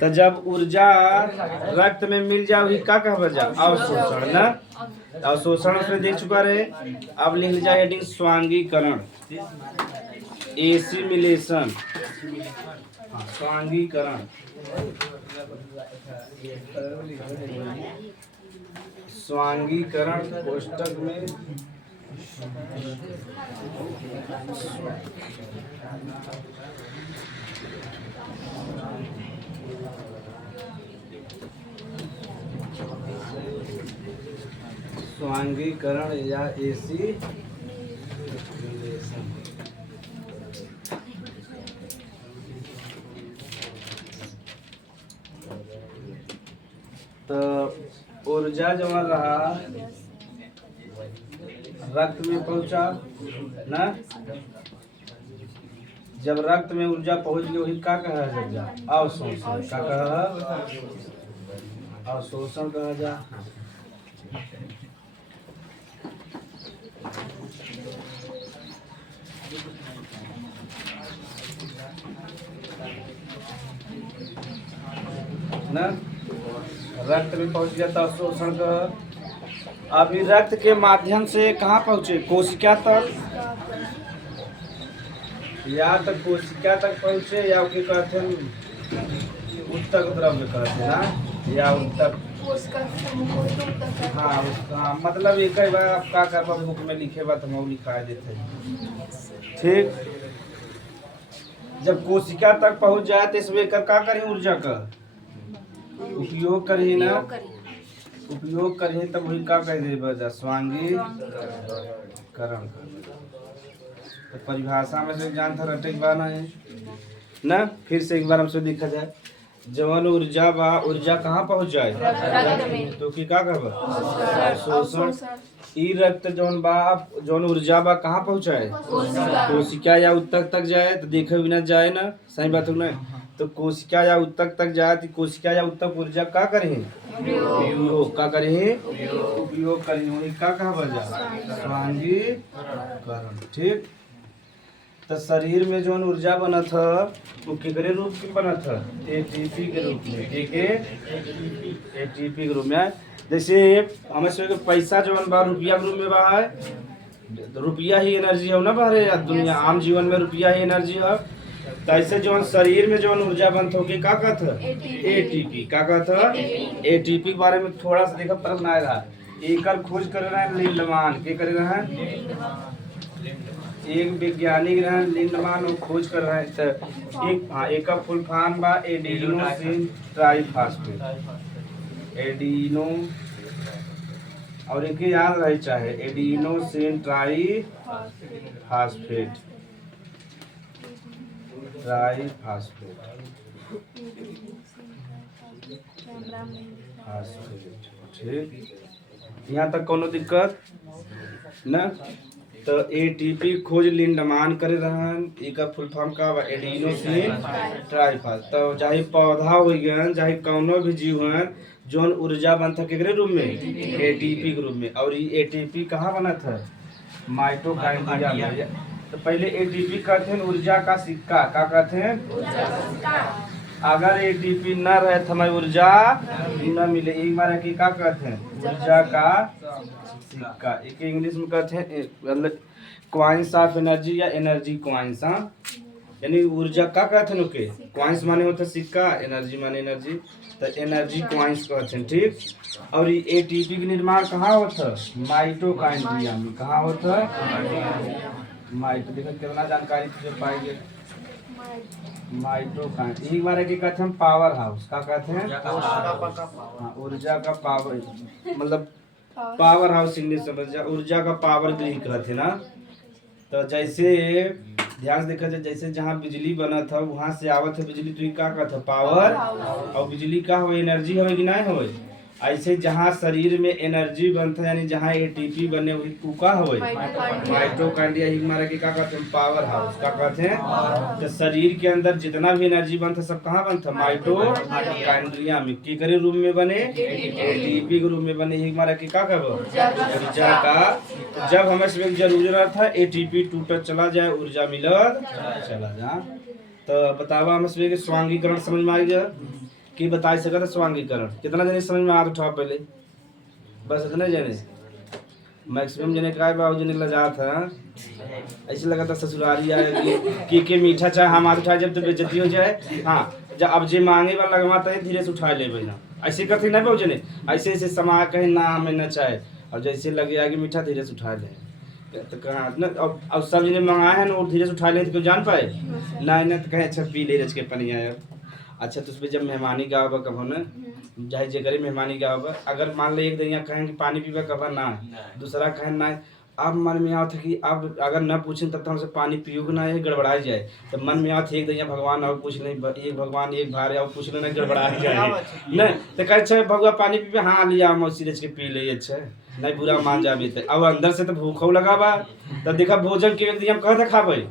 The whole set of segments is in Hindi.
तो जब ऊर्जा रक्त में मिल जाओगी का कहबा जा अवशोषण ना। अवशोषण उसमें देख चुका रहे। अब लिख लीजिए हेडिंग स्वांगीकरण, एसिमिलेशन, स्वांगीकरण। स्वांगीकरण कोष्टक में स्वांगीकरण या एसिमिलेशन। तो ऊर्जा जमा रहा रक्त में पहुंचा ना। जब रक्त में ऊर्जा पहुंच गई वही का कहा जा अवशोषण। का कहा अवशोषण कहा जा। ना रक्त में पहुंच गया था अवशोषण का। अभी रक्त के माध्यम से कहाँ पहुँचे कोशिका तक, या तो कोशिका तक पहुँचे या क्या कहते हैं उत्तक द्रव्य कहते हैं ना, या उत्तक। हाँ उसका मतलब एक ही बार आप क्या करवा बुक में लिखे बात हम लिखा देते हैं। ठीक, जब कोशिका तक पहुँच जाए तो इसमें कर का करें ऊर्जा का उपयोग करें ना। उपयोग करें तब वही का कह दे बजा स्वांगीकरण। तो परिभाषा में से जान था रटे बाना है ना। फिर से एक बार हमसे देखा जाए जवन ऊर्जा बा ऊर्जा कहाँ पहुँच जाए तो कि का कहबा शोषण। ई रक्त जौन बा जौन ऊर्जा बा कहाँ पहुँचाए कोशिका या उत्तक तक जाए तो देखे बिना जाए ना। सही बात है ना। तो कोशिका या उत्तक तक जाए तो कोशिका या उत्तक ऊर्जा का करें उपयोग। का करें उपयोग करें वही का कहा बजा स्वांगीकरण। ठीक, तो शरीर में जो ऊर्जा बना था वो कितने रूप में बना था एटीपी के रूप में। ठीक है एटीपी के रूप में। जैसे हमें से पैसा जो बा रुपया के रूप में बा है। रुपया ही एनर्जी है ना बाहर दुनिया आम जीवन में रुपया ही एनर्जी है। तो ऐसे जो शरीर में जो ऊर्जा बनता हो का कहता एटीपी। का कहता एटीपी के बारे में थोड़ा सा देखा पता ना रहा। एक खोज कर रहे हैं लिंडमान के कर रहे हैं। एक वैज्ञानिक रहे लिंडमान वो खोज कर रहे हैं। तो एक का फुल फॉर्म बा एडिनोसिन ट्राइफॉस्फेट। एडिनो और एक याद रहे चाहे एडिनोसिन ट्राइफॉस्फेट। ठीक, यहाँ तक कोनो दिक्कत ना। तो एटीपी खोज लिंडमान करे रहन। एक फुल फॉर्म का एडिनोसिन ट्राइफॉस्फेट। तो चाहे पौधा हो गन चाहे कोनो भी जीव हन जोन ऊर्जा बनता केकरे रूप में एटीपी के रूप में। और ये एटीपी कहाँ बना था माइटोकॉन्ड्रिया में। तो पहले एटीपी कहते हैं ऊर्जा का सिक्का। का कहते हैं अगर एटीपी न रहे तो हमें ऊर्जा न मिले। एक बार की का कहते हैं ऊर्जा का सिक्का। एक इंग्लिश में कहते हैं क्वाइंस ऑफ एनर्जी या एनर्जी क्वाइंस। यानी ऊर्जा का कहते हैं ओके क्वाइंस माने होता है सिक्का, एनर्जी माने एनर्जी। तो एनर्जी क्वाइंस कहते हैं। ठीक, और ये एटीपी का निर्माण कहाँ होता है माइटोकॉन्ड्रिया में। कहाँ होता है माइटो। देखो कितना जानकारी तुझे पाएंगे माइटोकॉन्ड्रिया। एक बार की कहते हैं पावर हाउस। का कहते हैं हाँ ऊर्जा का पावर मतलब पावर हाउस इंग्लिश समझ जा। ऊर्जा का पावर ग्रिड कहते ना। तो जैसे ध्यान से देखा जाए जैसे जहाँ बिजली बना था वहाँ से आवत है बिजली तो का कहता पावर। और बिजली का हो एनर्जी हो कि नहीं हो। ऐसे जहाँ शरीर में एनर्जी बनता है यानी जहाँ एटीपी बने वही का हो माइटोकॉन्ड्रिया ही हमारा के का कहते हैं पावर हाउस। का कहते हैं तो शरीर के अंदर जितना भी एनर्जी बनता है सब कहाँ बनता है माइटोकॉन्ड्रिया में। की करे रूम में बने एटीपी के रूम में बने ही हमारा के का कहबो ऊर्जा का। जब हमें से जरूरत है एटीपी टूटत चला जाए ऊर्जा मिलत चला जा। तो बतावा हमें स्वांगीकरण समझ में आ गया। कि बता सकता स्वांगीकरण कितना जने समझ में हाथ उठा पहले बस इतने जने मैक्सिमम जने का बाबू जने लजा था ऐसे लगा था ससुरारी आएगी कि मीठा चाहे हम हाथ उठाए जब तो बेइज्जती हो जाए। हाँ जब अब जे मांगे वाला लगवाता है धीरे से उठा ले भाई ना ऐसे करते ना बाबू जने ऐसे ऐसे समा कहे ना हमें न चाहे और जैसे लगे आगे मीठा धीरे से उठा ले तो कहाँ ना अब सब जने मंगाए हैं ना और धीरे से उठा ले तो क्यों जान पाए ना ना तो कहे अच्छा पी ले रच के पानी आया। अच्छा तो उसमें जब मेहमानी का होगा कब ना चाहे जे करे मेहमानी का होगा अगर मान ले एक दिन यहाँ कहें कि पानी पीवा कब ना दूसरा कहें ना अब मन में आता कि अब अगर न पूछें तब तो हमसे पानी पियोगे ना ये गड़बड़ा जाए तो मन में आता एक दिन भगवान और पूछ नहीं एक भगवान एक भार और पूछ लेना गड़बड़ा जाए नहीं तो कहे अच्छा भगवान पानी पीवे हाँ लिया मौसी रच के पी ले अच्छा नहीं बुरा मान जाबे तो अब अंदर से तो भूखो लगा बा तो देखा भोजन के दिन हम कहते खाबे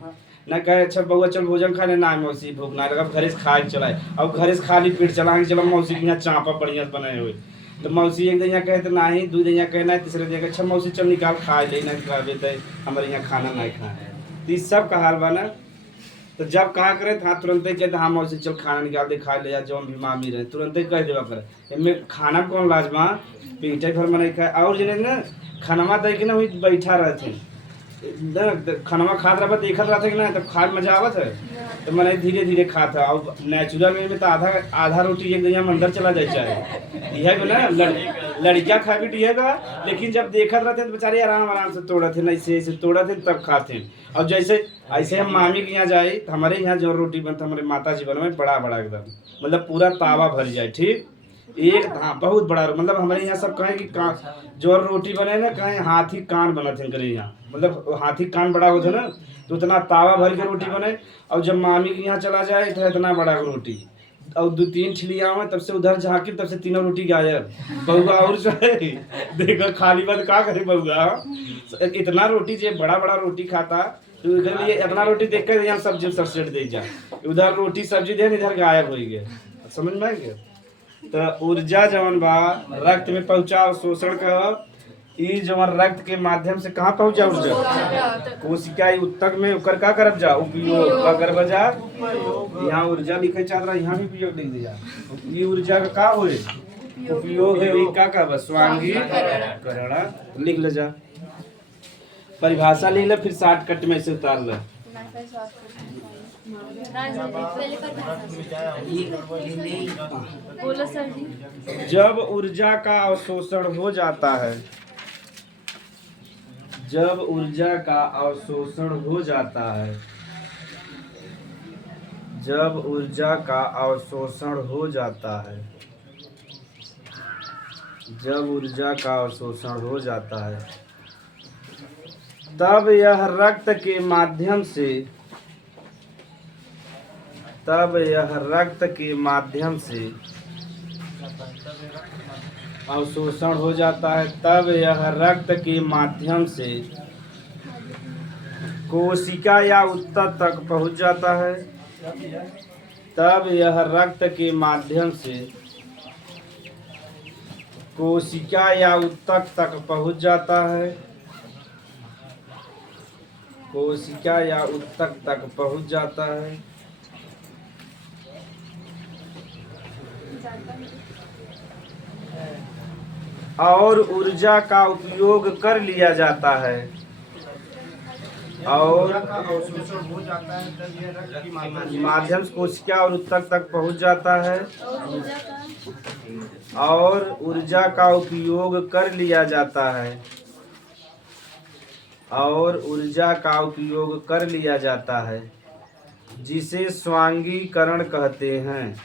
ना कहे अच्छा बउआ चल भोजन खाने ना मौसी भूख ना लगा घरे से खाए चलाए अब घरे से खाली पेट चला चलो मौसी के यहाँ चापा बढ़िया बनाए हुए तो मौसी एक दिन यहाँ कहे तो नहीं दू दिन यहाँ कहे ना तीसरे दिन अच्छा मौसी चल निकाल खा ले ना खावे तो हमारे यहाँ खाना नहीं खाए तो इस सब का हाल बना तो जब कहा करे था तुरंत ही कहते हाँ मौसी चल खाना निकाल दे खा ले या जो भी मामी रहे तुरंत ही कह देवा करे इनमें खाना कौन लाजमा पेटे भर में नहीं खाए और जने ना खाना दे के ना वही बैठा रहते खाना खात रहा देखत रहा था कि ना तब खाए मजा आवत है तो मैंने धीरे धीरे खा था और नेचुरल में तो आधा आधा रोटी एक दिन अंदर चला जाए चाहे यह ना लड़कियाँ खा भी दिए था लेकिन जब देखत रहते तो बेचारे आराम आराम से तोड़े थे ऐसे ऐसे तोड़े थे तब खाते और जैसे ऐसे हम मामी के यहाँ जाए तो हमारे यहाँ जो रोटी बनता हमारे माता जी बनवे बड़ा बड़ा एकदम मतलब पूरा तावा भर जाए ठीक एक हाँ बहुत बड़ा मतलब हमारे यहाँ सब कहें कि जो रोटी बने ना कहें हाथी कान बना थे करे यहाँ मतलब हाथी कान बड़ा होता ना तो उतना तावा भर के रोटी बने और जब मामी के यहाँ चला जाए तो इतना बड़ा रोटी और दो तीन छिलिया हुआ तब से उधर झाँकी तब से तीनों रोटी गायब बहुआ और देखो खाली बात का करे बहुआ इतना रोटी जो बड़ा बड़ा रोटी खाता तो इधर लिए इतना रोटी देख कर यहाँ सब्जी सब सेट दे जा उधर रोटी सब्जी दे इधर गायब हो गया समझ में आ गया। तो ऊर्जा जवन बा रक्त में पहुंचा शोषण का ई जवन रक्त के माध्यम से कहाँ पहुंचा ऊर्जा कोशिका उत्तक में उकर का करब जा उपयोग का करब जा यहाँ ऊर्जा लिखे चाह रहा यहाँ भी उपयोग लिख दिया ये ऊर्जा का होए उपयोग है का बस स्वांगीकरण लिख ले जा परिभाषा लिख ले फिर शॉर्टकट में से उतार ले जब ऊर्जा का अवशोषण हो जाता है जब ऊर्जा का अवशोषण हो जाता है जब ऊर्जा का अवशोषण हो जाता है जब ऊर्जा का अवशोषण हो जाता है तब यह रक्त के माध्यम से अवशोषण हो जाता है तब यह रक्त के माध्यम से कोशिका या उत्तक तक पहुंच जाता है तब यह रक्त के माध्यम से कोशिका या उत्तक तक पहुंच जाता है कोशिका या उत्तक तक पहुंच जाता है और ऊर्जा का उपयोग कर लिया जाता है और माध्यम से कोशिका और उत्तक तक पहुंच जाता है और ऊर्जा का उपयोग कर लिया जाता है और ऊर्जा का उपयोग कर लिया जाता है जिसे स्वांगीकरण कहते हैं।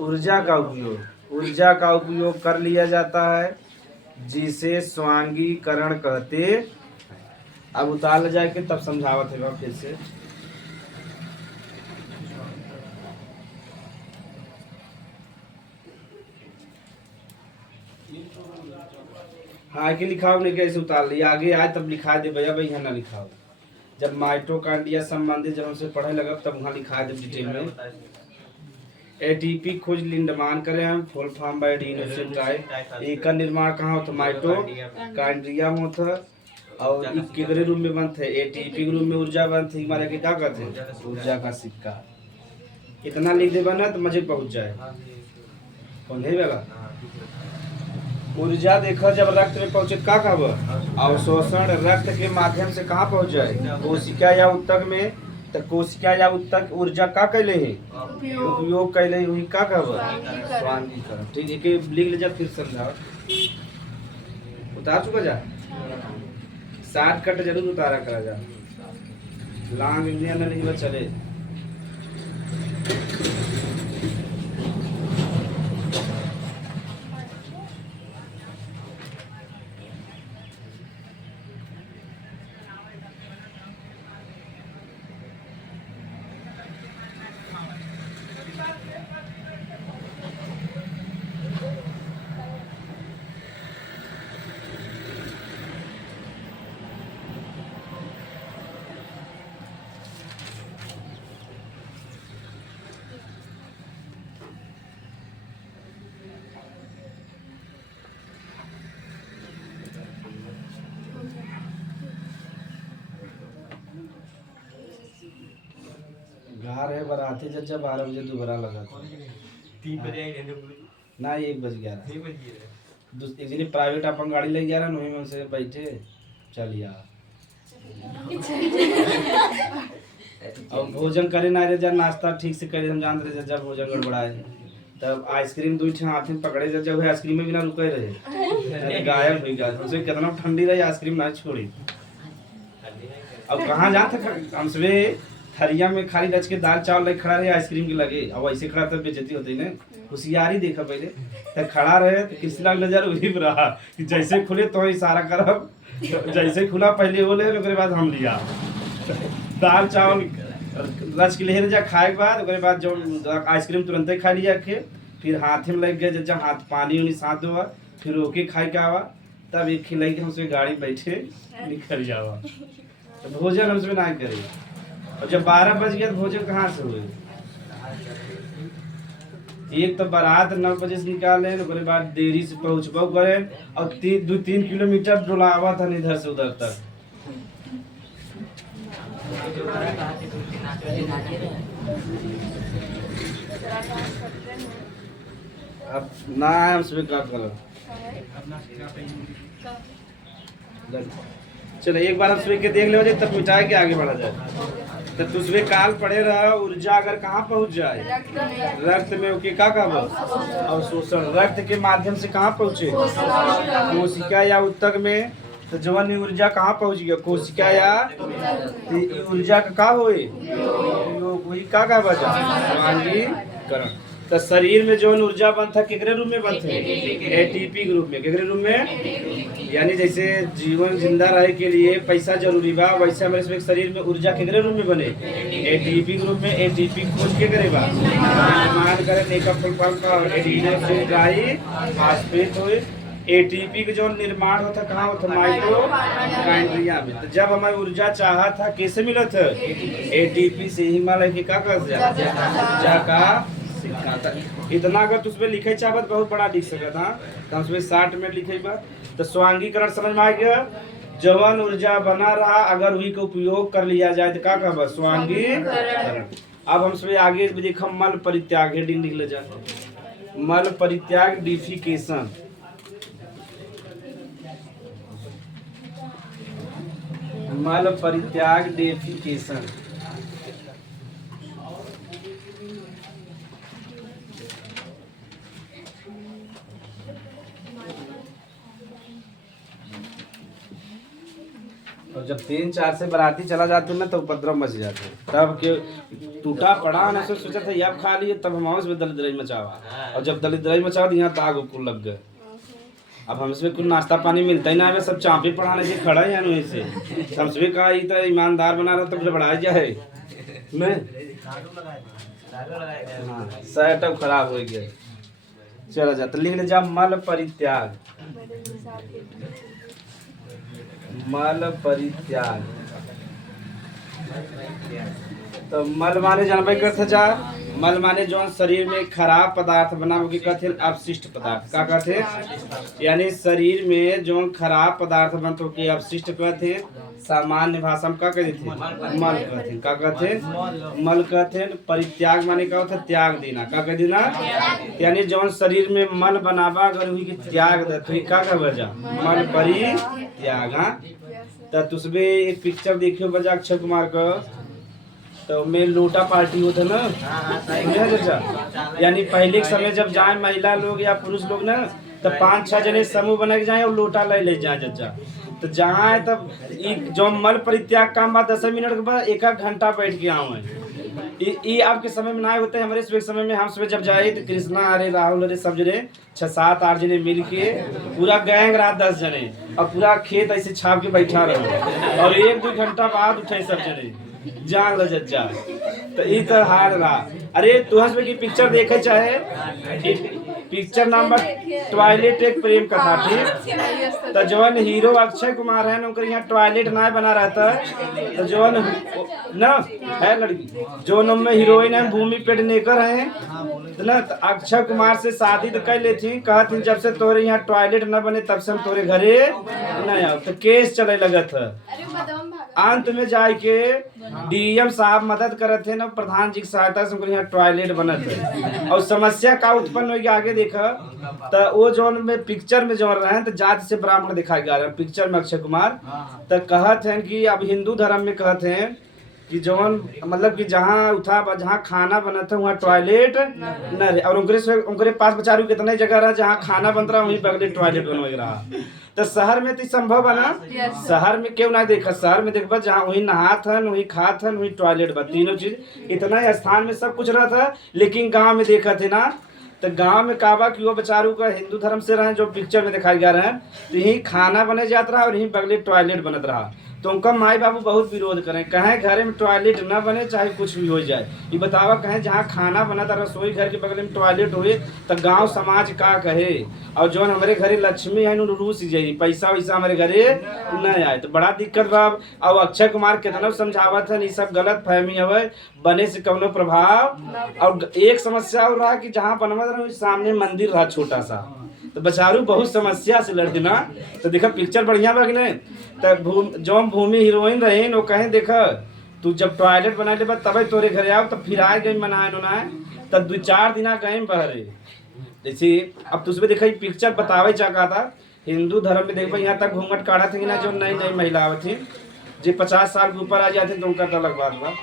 ऊर्जा का उपयोग कर लिया जाता है जिसे स्वांगीकरण कहते। अब उतार ले जाके तब समझावत है फिर से। हाँ कि लिखाओ नहीं कैसे उतार लिया आगे आए तब लिखा दे भैया भाई यहाँ ना लिखाओ जब माइटोकॉन्ड्रिया संबंधित जब हमसे पढ़े लगा तब वहाँ लिखा दे डिटेल में। एटीपी खोज लिंडमान करें हम full form by adenosine tribe एक का निर्माण कहाँ होता माइटोकॉन्ड्रिया में होता और केकरे रूप में बनते है एटीपी के रूप में ऊर्जा बनते है हमारे के क्या कहते हैं ऊर्जा का सिक्का। इतना लिख देबा ना तो मजे पहुंच जाए कौन है वाला। ऊर्जा देखो जब रक्त में पहुंचे का कहब अवशोषण रक्त के माध्यम से कहाँ पहुंच जाए कोशिका या उत्तक में। तो कोशिका या उत्तक ऊर्जा का कैले है उपयोग कैले है वही का कहब स्वांगीकरण। ठीक है कि लिख ले जा फिर समझाओ उतार चुका जा शॉर्टकट जरूर उतारा करा जा लॉन्ग इंडियन नहीं बस चले। घर है बराती जब 12 बजे दोबारा लगा था 3 बजे आई ना 1 बज गया एक दिन प्राइवेट अपन गाड़ी ले गया ना वहीं में उनसे बैठे चलिया और भोजन करे ना रे जब नाश्ता ठीक से करे हम जानते रहे जब भोजन गड़बड़ाए तब आइसक्रीम 2 हाथ में पकड़े जब आइसक्रीम में बिना रुके रहे गायब हो गया उसे कितना ठंडी रही आइसक्रीम ना छोड़ी। अब कहाँ जाते हम सुबह थरिया में खाली रच के दाल चावल लगे खड़ा रहे आइसक्रीम के लगे और ऐसे खड़ा तब बेइज्जती होती ना होशियारी देखा पहले तो खड़ा रहे तो किसी लाग नजर वही रहा कि जैसे खुले तो इशारा करब जैसे खुला पहले वो ले उसके बाद हम लिया दाल चावल रच के ले जा खाए के बाद उसके बाद जो आइसक्रीम तुरंत ही खा लिया के फिर हाथ में लग गया जब हाथ पानी उनी साथ दो फिर ओके खाए के आवा तब एक खिलाई के हमसे गाड़ी बैठे निकल जावा तो भोजन हमसे ना करे और जब 12 बज गया तो भोजन कहाँ से हुए। एक तो बारात 9 बजे से निकाले उसके बाद देरी से पहुँचबो करे और 2-3 किलोमीटर डोलावा था इधर से उधर तक। अब ना हम सुबह का करो चलो एक बार हम सुबह के देख ले तब मिटाए के आगे बढ़ा जाए। तो दूसरे काल पड़े रहा ऊर्जा अगर कहाँ पहुँच जाए रक्त में ओके का अवशोषण रक्त के माध्यम से कहाँ पहुँचे कोशिका या उत्तक में। तो जवन ऊर्जा कहाँ पहुँच गया कोशिका या ऊर्जा का होए वही का बचा स्वांगीकरण। तो शरीर में जो ऊर्जा बनता केकरे रूप में बनते एटीपी के रूप में केकरे रूप में यानी जैसे जीवन जिंदा रहे के लिए पैसा जरूरी बा वैसे हमारे शरीर में ऊर्जा केकरे रूप में बने एटीपी के रूप में। एटीपी खोज के करे बा निर्माण करे नेका फुल फॉर्म का एडिनो फास्फेट होए। एटीपी के जो निर्माण होता कहाँ होता माइटोकॉन्ड्रिया में। तो जब हमारी ऊर्जा चाहा था कैसे मिला था एटीपी से ही हिमालय के का कर जाका इतना अगर तुझ पे लिखे चाहत बहुत बड़ा लिख सकता तो उसमें 60 मिनट लिखे बा। तो स्वांगीकरण समझ में आ गया जवन ऊर्जा बना रहा अगर वही का उपयोग कर लिया जाए तो क्या कहब स्वांगीकरण। अब हम उसमें आगे देखो मल परित्याग हेडिंग लिख ले जाए मल परित्याग डिफिकेशन। मल परित्याग डेफिकेशन और जब 3-4 से बराती चला जाते ना तो उपद्रव मच जाते तब के टूटा पड़ा ना सोचा था अब खा लिए तब हम उसमें दलिद्राई मचावा और जब दलिद्राई मचावा तो यहाँ ताग ऊपर लग गए। अब हमसे कुछ नाश्ता पानी मिलता ही ना है सब चापे पढ़ाने से खड़ा है यानी से हमसे कहा ये तो ईमानदार बना रहा तो बढ़ाया जाए मैं हाँ सेटअप खराब हो गया। चला जाता लिख ले जा मल परित्याग मल परित्याग तो मल माने जानबे करते जा, मल माने जो शरीर में खराब पदार्थ बना वो की कहते हैं अपशिष्ट पदार्थ। का कहते हैं? यानी शरीर में जो खराब पदार्थ बनते के अपशिष्ट कहते हैं। सामान्य भाषा में का कहते थे? मल कहते हैं। का कहते हैं? मल कहते हैं। परित्याग माने का होता है त्याग देना। का कह देना? यानी जो शरीर में मल बनावा अगर हुई कि त्याग दे तो का कह जा मल परित्याग। हाँ, तो तुझमें एक पिक्चर देखियो बजा अक्षय कुमार का, तो में लोटा पार्टी होता ना, यानी पहले के समय जब जाए महिला लोग या पुरुष लोग ना, तो 5-6 जने समूह बना के जाए और लोटा ले जाए जज्जा। तो जहाँ है तब जो मल परित्याग काम बात 10 मिनट के बाद 1 घंटा बैठ के आऊँ है। ये आपके समय में ना होते, हमारे समय में हम सुबह जब जाए तो कृष्णा अरे राहुल अरे सब जने 6-7-8 जने मिल के पूरा गैंग रहा 10 जने और पूरा खेत ऐसे छाप के बैठा रहे और 1-2 घंटा बाद उठे सब जने जान ल जज्जा। तो ई तो हाल रहा। अरे तुहस में की पिक्चर देखे चाहे, पिक्चर नंबर टॉयलेट एक प्रेम कथा। ठीक, तो जवन हीरो अक्षय कुमार है उनके यहाँ टॉयलेट ना बना रहता है, तो जवन ना है लड़की जो में हीरोइन है भूमि पेडनेकर है ना, तो अक्षय कुमार से शादी तो कर लेती, कहती जब से तोरे यहाँ टॉयलेट न बने तब से हम तोरे घरे नहीं आओ। तो केस चले लगा था। अंत में जाए के डीएम साहब मदद करे थे ना, प्रधान जी की सहायता से उनके यहाँ टॉयलेट बना थे। और समस्या का उत्पन्न हो गया आगे देखा, तो वो जो में पिक्चर में जो रहे तो जाति से ब्राह्मण दिखाया गया है पिक्चर में अक्षय कुमार। तो कहते हैं कि अब हिंदू धर्म में कहते हैं कि जौन मतलब कि जहाँ खाना बना था वहाँ टॉयलेट न रहे, और उनके पास बेचारू कितने जगह रहा जहाँ खाना बन रहा वहीं बगले टॉयलेट बन रहा। तो शहर में तो संभव बना, शहर में क्यों ना देखा, शहर में देखा जहाँ वहीं नहात हन वहीं खात हन वहीं टॉयलेट बा, तीनों चीज इतना स्थान में सब कुछ रहा था। लेकिन गाँव में देखा थे ना, तो गांव में काबा कि वो बेचारू का हिंदू धर्म से रहे जो पिक्चर में दिखाया गया रहे, तो यही खाना बने जाता रहा और यही बगले टॉयलेट बनत रहा। तो उनका माई बाबू बहुत विरोध करें, कहें घरे में टॉयलेट न बने चाहे कुछ भी हो जाए। ये बतावा कहें जहाँ खाना बना था रसोई घर के बगल में टॉयलेट हुए तो गांव समाज का कहे। और जो हमारे घरे लक्ष्मी है रूस जाए पैसा वैसा हमारे घरे न आए, तो बड़ा दिक्कत बा। अब अक्षय कुमार कितना समझावत है, ये सब गलत फहमी है बने से कौनो प्रभाव। और एक समस्या हो रहा कि जहाँ बनवा रहा सामने मंदिर रहा छोटा सा, तो बेचारू बहुत समस्या से लड़ती ना। तो देखा पिक्चर बढ़िया बा कि नहीं। तो जो भूमि हीरोइन रही वो कहें देखा तू जब टॉयलेट बना ले तब तोरे घरे आओ, तो फिर आए गई मनाए उनाए, तब 2-4 दिन गए बहरे। जैसे अब तुझमें देखा पिक्चर बतावे चाह था हिंदू धर्म में देखो यहाँ तक घूंघट काढ़ा थे कि ना, जो नई नई महिला थी जो 50 साल के ऊपर आ जाती तो उनका तो अलग बात बा।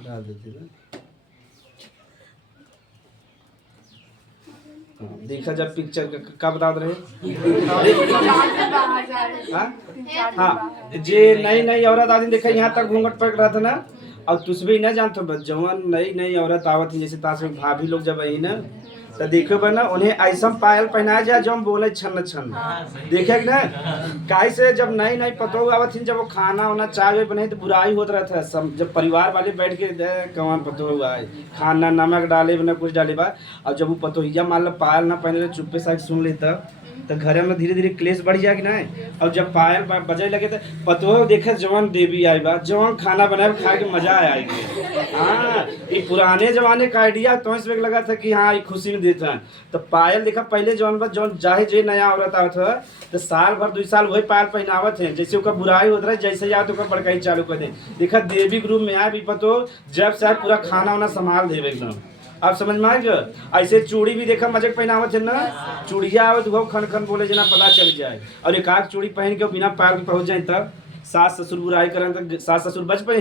डाल देती ना देखा जब पिक्चर का बता रहे हाँ जे नई नई औरत आदमी देखा यहाँ तक घूंघट पकड़ रहा था ना। और तुझ भी न जानते जवान नई नई औरत आवत जैसे ताश में भाभी लोग जब आई ना, तो देखो बना उन्हें ऐसा पायल पहनाया जाए जो हम बोले छन छन देखे ना। काहे से जब नई नई पतो आवत थी, जब वो खाना वाना चाय बने तो बुराई होता रहा था। जब परिवार वाले बैठ के कौन पतो हुआ है खाना नमक डाले बिना कुछ डाले बा, और जब वो पतोहिया मान लो पायल ना पहने चुप्पे साथ सुन लेता तो घर में धीरे धीरे क्लेश बढ़ जाए कि ना। और जब पायल बजे लगे तो पतो देखे जवान देवी आई बा, जवान खाना बनाए खा के मजा आएगी। हाँ ये पुराने जमाने का आइडिया तो इस वक्त लगा था कि हाँ ये खुशी में देता है। तो पायल देखा पहले जौन बस जौन चाहे जो नया औरत आवत है तो साल भर 2 साल वही पायल पहनावत है, जैसे उसका बुराई होता है जैसे या तो बड़काई चालू कर दे। देखा देवी ग्रुप में आए भी पतो जब से पूरा खाना वाना संभाल देवे एकदम। आप समझ में आएगा। ऐसे चूड़ी भी देखा मजे पहनावत है ना, चूड़िया आवत वो खन खन बोले जना पता चल जाए। और एक आध चूड़ी पहन के बिना पैर के पहुंच जाए तब सास ससुर बुराई करें तो सास ससुर बच पे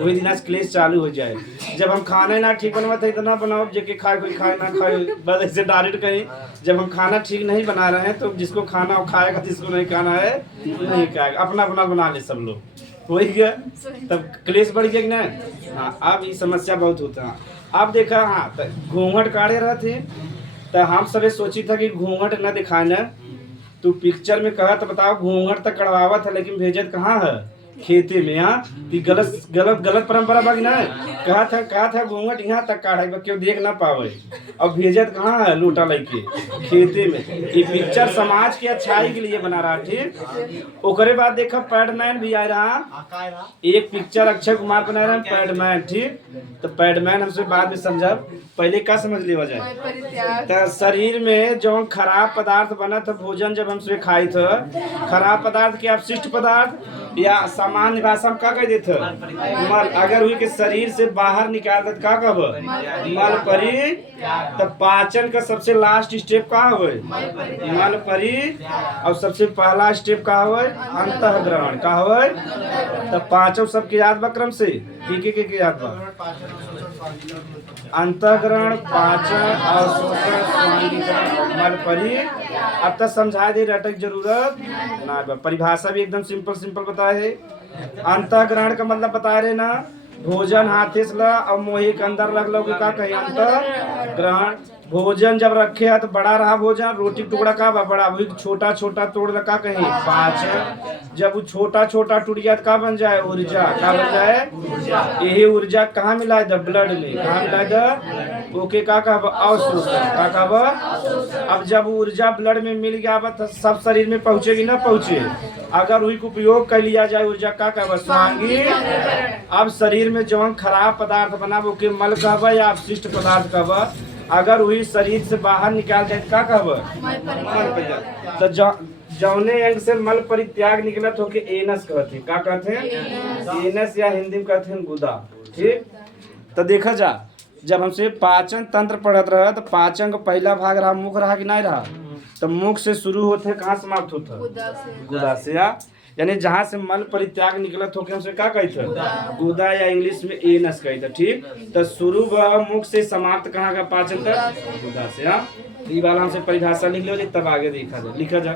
वही दिन आज क्लेश चालू हो जाए। जब हम खाना ना ठीक बनवा थे इतना बनाओ जेके खाए कोई खाए ना खाए, बस ऐसे डायरेक्ट कहीं जब हम खाना ठीक नहीं बना रहे हैं तो जिसको खाना वो खाएगा, जिसको नहीं खाना है नहीं खाएगा, अपना अपना बना ले सब लोग हो ही गया, तब क्लेश बढ़ जाएगी ना। हाँ अब ये समस्या बहुत होता है। अब देखा हाँ तो घूंघट काढ़े रहे थे, तो हम सबे सोची था कि घूंघट न दिखाना। तू पिक्चर में कहा तो बताओ घूंघट तक कड़वावत है लेकिन भेजत कहाँ है खेती में। यहाँ कि गलत गलत गलत परंपरा बाकी ना कहा था घूंघट यहाँ तक काढ़ा क्यों देख ना पावे। अब भेजत कहाँ है लूटा लेके खेती में। ये पिक्चर समाज की अच्छाई के लिए बना रहा, ठीक। ओकरे बाद देखा पैडमैन भी आ रहा, एक पिक्चर अक्षय कुमार बना रहा है पैडमैन, ठीक। तो पैडमैन हमसे बाद में समझा, पहले क्या समझ लिया जाए। तो शरीर में जो खराब पदार्थ बना था भोजन जब हमसे खाई था, खराब पदार्थ के अपशिष्ट पदार्थ या सामान्य भाषा में क्या कह देते मल, अगर हुई के शरीर से बाहर निकाल दे क्या कह मल परी। तो पाचन का सबसे लास्ट स्टेप का हो मल परी, और सबसे पहला स्टेप का हो अंतःग्रहण का हो। तो पांचों सबके याद बा क्रम से के याद बा, अंतःग्रहण, पाचन और शोषण, स्वांगीकरण, मल परी। अब तक समझा दे रटक जरूरत ना, परिभाषा भी एकदम सिंपल बताए है। अंतःग्रहण का मतलब बता रहे ना, भोजन हाथे से ला और मोही के अंदर रख लो का कहीं अंतःग्रहण। भोजन जब रखे है तो बड़ा रहा भोजन, रोटी टुकड़ा का बड़ा, वही छोटा छोटा तोड़ लगा कहीं पाचन। जब वो छोटा छोटा टूट गया तो का बन जाए ऊर्जा, का बन जाए यही ऊर्जा कहाँ मिलाए द ब्लड में, कहाँ मिलाए द ओके का कहब अवशोषण, का कहब। अब जब ऊर्जा ब्लड में मिल गया तो सब शरीर में पहुंचेगी ना पहुंचे, अगर वही उपयोग कर लिया जाए ऊर्जा का कहब स्वांगी। अब शरीर में जो खराब पदार्थ बना वो के मल कहब या अपशिष्ट पदार्थ कहब, अगर वही शरीर से बाहर निकाल जाए क्या कहब मल। तो जौने अंग से मल परित्याग निकलत हो के एनस कहते, क्या कहते हैं एनस, या हिंदी में कहते हैं गुदा, ठीक। तो देखा जा, जब हमसे पाचन तंत्र पढ़त रहा तो पाचन का पहला भाग रहा मुख रहा कि नहीं रहा। तो मुख से शुरू होते कहाँ समाप्त होता गुदा से, यानी जहाँ से मल परित्याग निकलत हो के हमसे क्या कहते गुदा, या इंग्लिश में एनस कहते, ठीक। तो शुरू मुख से समाप्त कहाँ का पाचन तक गुदा से। ये वाला हमसे परिभाषा लिख लो तब आगे देखा जाए, लिखा जा।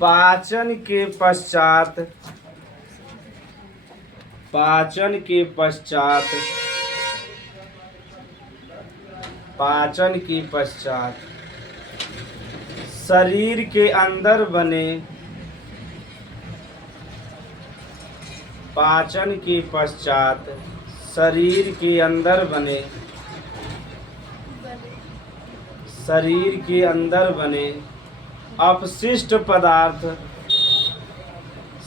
पाचन के पश्चात शरीर के अंदर बने, पाचन के पश्चात शरीर के अंदर बने अपशिष्ट पदार्थ,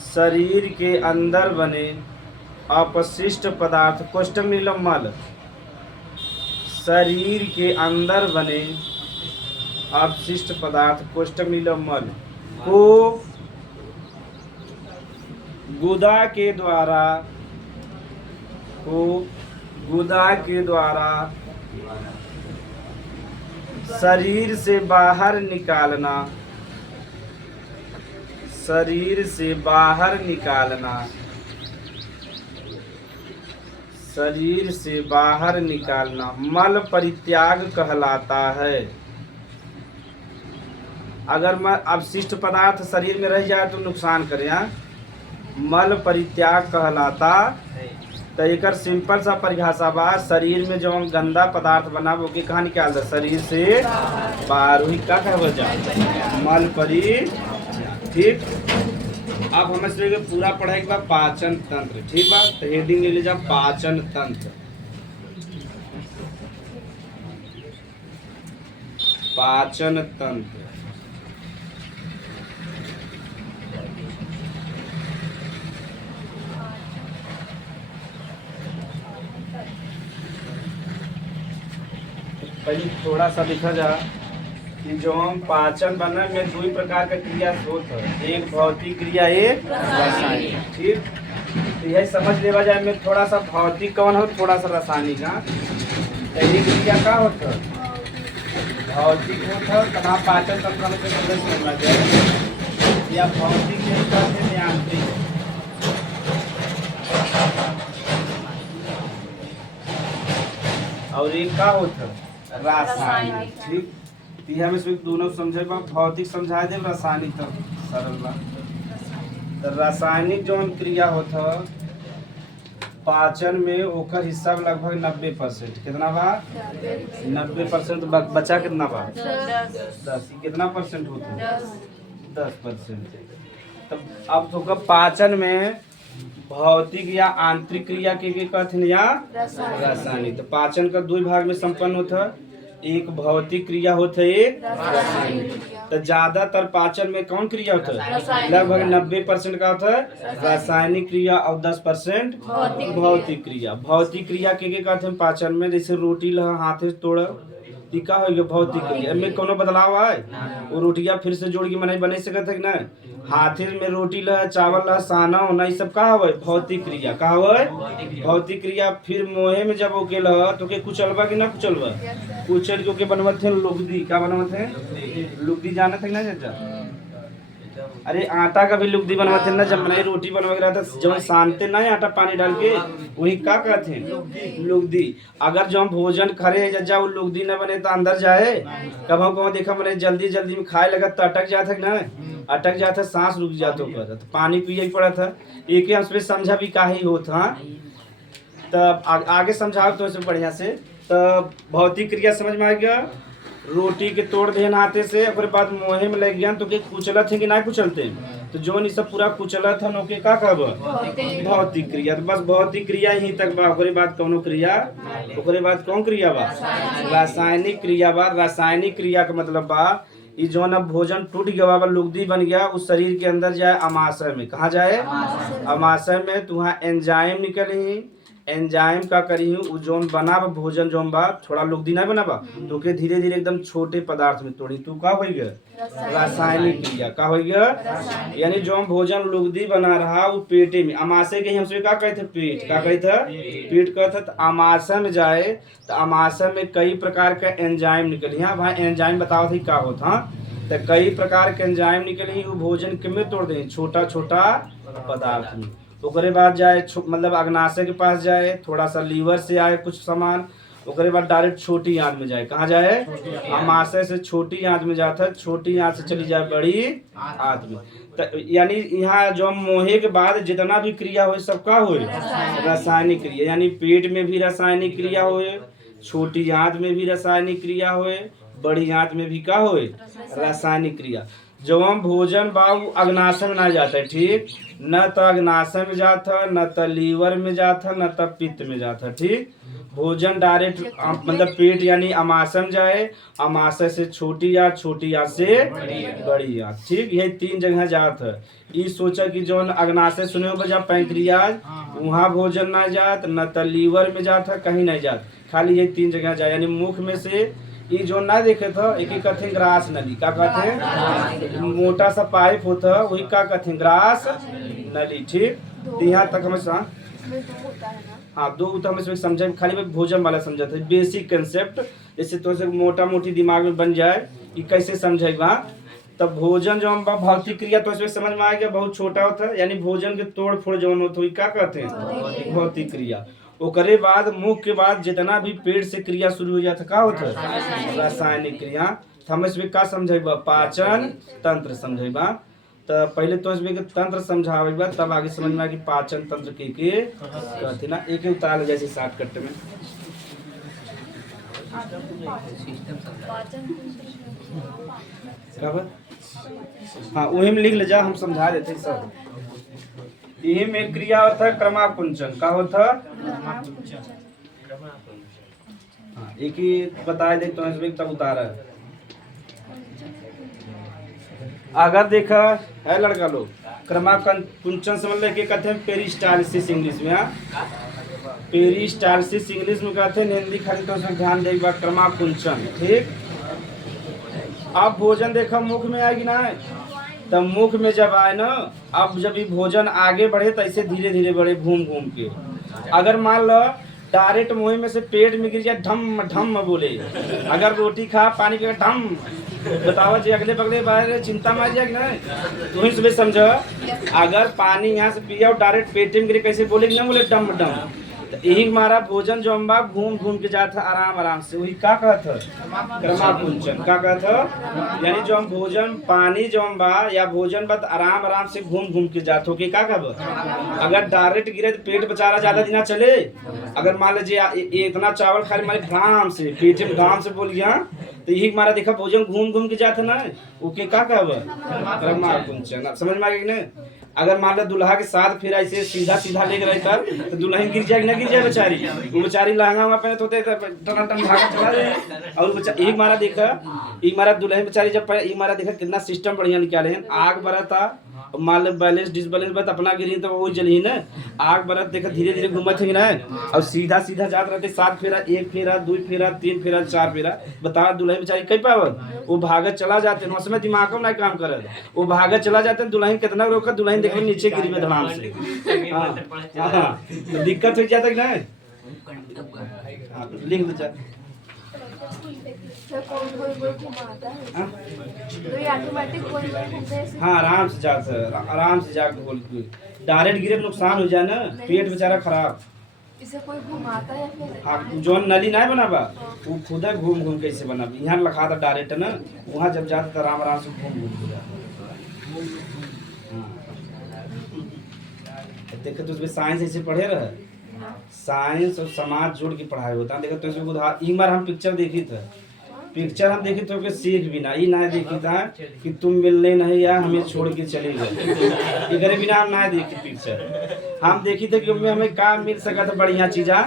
शरीर के अंदर बने अपशिष्ट पदार्थ क्वेश्चन मिलो मल, शरीर के अंदर बने अपशिष्ट पदार्थ क्वेश्चन मिलो मल को गुदा के द्वारा शरीर से बाहर निकालना, शरीर से बाहर निकालना मल परित्याग कहलाता है। अगर अपशिष्ट पदार्थ शरीर में रह जाए तो नुकसान करे, मल परित्याग कहलाता। तो एक सिंपल सा परिभाषा बा, शरीर में जो गंदा पदार्थ बना वो के कहाँ निकाल दे शरीर से बाहर, वही का कहल जाए मल परि, ठीक। अब हमें से पूरा पढ़ाई के बाद पाचन तंत्र, ठीक बा। तो हेडिंग ले लीजिए पाचन तंत्र। पाचन तंत्र पहले थोड़ा सा लिखा जा कि जो हम पाचन बनने में दो ही प्रकार का क्रिया होत है, एक भौतिक क्रिया एक रासायनिक, ठीक। तो यही समझ लेवा जाए में थोड़ा सा भौतिक कौन हो थोड़ा सा रासायनिक। पहली क्रिया का होता है भौतिक होता है, तब पाचन तंत्र में समझना जाए या भौतिक यांत्रिक। और एक का होता है रासायनिक, ठीक। हम इसमें दोनों समझे भौतिक समझा दे, रासायनिक तब सरल। तो रासायनिक जो क्रिया होता पाचन में ओकर हिस्सा लगभग 90%, कितना बा 90%, बचा कितना बा 10, कितना परसेंट होता 10%। तब अब तो पाचन में भौतिक या आंतरिक क्रिया के कहते या रासायनिक। तो पाचन का दो भाग में संपन्न होता है, एक भौतिक क्रिया होता है, एक रासायनिक। तो ज्यादातर पाचन में कौन क्रिया होता है? लगभग 90% का होता है रासायनिक क्रिया और 10% भौतिक क्रिया। भौतिक क्रिया के कहते हैं पाचन में, जैसे रोटी ला हाथ से तोड़ का हो भौतिक क्रिया। इनमें कोनो बदलाव है? वो रोटियां फिर से जोड़ के मनाई बना सकते है ना? हाथे में रोटी ला, चावल ला, साना होना, ये सब का हो भौतिक क्रिया। का हो भौतिक क्रिया। फिर मोहे में जब ओके ला तो के कुचलवा कि ना कुचलवा? कुचल के बनवत है लुगदी। क्या बनवत है? लुगदी जानत है ना चाचा? अरे आटा का भी लुगदी बनवाते हैं ना, जब मैंने रोटी बनवा रहा था जब सानते ना आटा पानी डाल के, वही क्या कहते हैं? लुगदी। अगर जो हम भोजन खरे जा वो लुगदी न बने तो अंदर जाए। कभी देखा मैंने जल्दी जल्दी में खाए लगा तो अटक जाता ना, अटक जाता, सांस रुक जाता तो पानी पिए पड़ा था। एक ही हम समझा भी का ही होता। तब आगे समझाओ तो बढ़िया से। तब भौतिक क्रिया समझ में आ गया। रोटी के तोड़ देन हाथे से, फिर बाद मोहे में लग गया तो के कुचलत है कि नहीं कुचलते? तो जो नहीं सब पूरा कुचलत है नोके का कहब? भौतिक क्रिया। तो बस भौतिक क्रिया ही तक बा, ओकरे बाद कौनो क्रिया, ओकरे बाद कौन क्रिया बा? रासायनिक क्रिया बा। रासायनिक क्रिया का मतलब बा ये जो ना भोजन टूट गया बा, लुगदी बन गया, उस शरीर के अंदर जाए अमाशय में। कहाँ जाए? अमाशय में। तो वहाँ एंजाइम निकली। एंजाइम का करी हूँ जोन बना बा भोजन जोन बा, थोड़ा लुगदी ना बना बा तो के धीरे धीरे एकदम छोटे पदार्थ में तोड़ी। तू का हो गया? रासायनिक क्रिया। का हो गया? यानी जो हम भोजन लुगदी बना रहा वो पेटे में, अमाशय के हम का कहते? पेट। का कहते? पेट कहते। तो अमाशय में जाए तो अमाशय में कई प्रकार का एंजाइम निकली। हाँ भाई एंजाइम बताओ थी का होता? तो कई प्रकार के एंजाइम निकली, वो भोजन के में तोड़ दें छोटा छोटा पदार्थ में। ओकरे बाद जाए मतलब अग्नाशय के पास जाए, थोड़ा सा लीवर से आए कुछ सामान, ओकरे बाद डायरेक्ट छोटी आंत में जाए। कहाँ जाए? अमाशय से छोटी आंत में जाता है, छोटी आंत से चली जाए बड़ी आंत में। तो यानी यहाँ जो मोहे के बाद जितना भी क्रिया हो सबका हो रासायनिक क्रिया। यानी पेट में भी रासायनिक क्रिया हो, छोटी आंत में भी रासायनिक क्रिया हो, बड़ी आंत में भी का हो रासायनिक क्रिया। जब हम भोजन बा अग्नाशय में ना जाता है, ठीक? न तो अग्नाशय में जाता, न तो लीवर में जाता, न तो पित्त में जाता, ठीक? भोजन डायरेक्ट मतलब पेट यानी अमाशय में जाए, अमाशय से छोटी आंत, छोटी आंत से बड़ी आंत, ठीक? यही 3 जगह जाता है। ये सोचा कि जो अग्नाशय सुने हो बजा पैंक्रियाज, वहाँ भोजन ना जात, न तो लीवर में जाता, कहीं नहीं जात, खाली यही 3 जगह जाए। यानी मुख में से ये जो ना देखे था एक कहते हैं ग्रास नली। का कहते हैं? मोटा सा पाइप होता है, वही का कहते हैं? ग्रास नली, ठीक? तो यहाँ तक हमें हाँ दो तो हमें समझे, खाली भोजन वाला समझा था बेसिक कंसेप्ट। जैसे तो से मोटा मोटी दिमाग में बन जाए कि कैसे समझेगा। तब भोजन जो हम भौतिक क्रिया तो इसमें समझ में आ गया, बहुत छोटा होता है। यानी भोजन के तोड़ फोड़ जो होता है क्या कहते हैं? भौतिक क्रिया। ओकरे बाद मुख के बाद जितना भी पेट से क्रिया शुरू हो जाता का होता है? रासायनिक क्रिया। तो हम इसमें का समझेगा? पाचन तंत्र समझेगा। तो पहले तो इसमें तंत्र समझावेगा, तब आगे समझ में आ कि पाचन तंत्र के कहते ना। एक उतार जैसे शॉर्टकट में हाँ वही में लिख ले जा, हम समझा देते सब। यही में क्रिया होता है क्रमाकुंचन। का होता? हाँ एक ही बताए दे तो इसमें तब उतारा है। अगर देखा है लड़का लोग, क्रमाकुंचन समझ ले के कहते हैं पेरिस्टालसिस इंग्लिश में। पेरिस्टालसिस इंग्लिश में कहते हैं, हिंदी खाली तो उसमें ध्यान देगा क्रमाकुंचन, ठीक? अब भोजन देखा मुख में आएगी ना, तब मुख में जब आए ना, अब जब ये भोजन आगे बढ़े तो ऐसे धीरे धीरे बढ़े घूम घूम के। अगर मान लो डायरेक्ट मुंह में से पेट में गिर जाए ढम ढम बोले, अगर रोटी खा पानी पी ढम, बताओ जी अगले बगले बाहर चिंता में आ जाएगी ना। तुम सुबह समझो, अगर पानी यहाँ से पिया और डायरेक्ट पेट में गिरे कैसे बोलेगी ना, बोले डम डम। तो यही हमारा भोजन जो हम बा घूम घूम के जाता आराम आराम से, वही का कहत है क्रमाकुंचन का कहत है। यानी जो हम भोजन पानी जो हम बा या भोजन बा आराम आराम से घूम घूम के जात हो कि का कहब। अगर डायरेक्ट गिरे तो पेट बेचारा ज्यादा दिन चले। अगर मान लीजिए इतना चावल खा मारे घाम से पेट में घाम से बोल गया, तो यही हमारा देखा भोजन घूम घूम के जाते ना, ओके का कहब क्रमाकुंचन। समझ में आ गया नहीं। अगर मान लो दुल्हा के साथ फिर ऐसे सीधा सीधा लेके रहे कर तो दुल्हन गिर जाएगी ना गिर जाए बेचारी। वो बेचारी लहंगा वहाँ पहने होते टन टन भागा चला जाए। और एक मारा देखा, एक मारा दुल्हन बेचारी जब एक मारा देखा कितना सिस्टम बढ़िया निकाले हैं। आग बरा था, मान लो बैलेंस डिसबैलेंस बत अपना गिरी तो वो जली ना। आग बरत देखा धीरे धीरे घूमत है ना, और सीधा सीधा जात रहते 7 फेरा 1 फेरा 2 फेरा 3 फेरा 4 फेरा। बता दुल्हन बेचारी कई पावत वो भागत चला जाते हैं, उसमें दिमाग में नहीं काम करत, वो भागत चला जाते हैं। दुल्हन कितना रोका, दुल्हन देखो नीचे गिरी में धड़ाम से। हाँ दिक्कत हो जाता है ना। लिख दो हाँ आराम से जा सर, आराम से जा बोल। डायरेक्ट गिरे नुकसान हो जाए ना, पेट बेचारा खराब। इसे कोई घुमाता है फिर? हाँ जो नली नहीं बना बा वो खुद घूम घूम कैसे बना। यहाँ लखा था डायरेक्ट ना, वहाँ जब जाता था आराम आराम से घूम घूम के जाता। देखो तो उसमें साइंस ऐसे पढ़े रहे, साइंस और समाज जोड़ के पढ़ाई होता है। देखो तो इसमें उदाहरण एक बार हम पिक्चर देखी था, पिक्चर हम देखी तो सीख भी ना ये ना देखी था कि तुम मिलने नहीं या हमें छोड़ के चले गए। इधर बिना हम ना देखी पिक्चर, हम देखी थे कि हमें काम मिल सका था बढ़िया चीज़ा।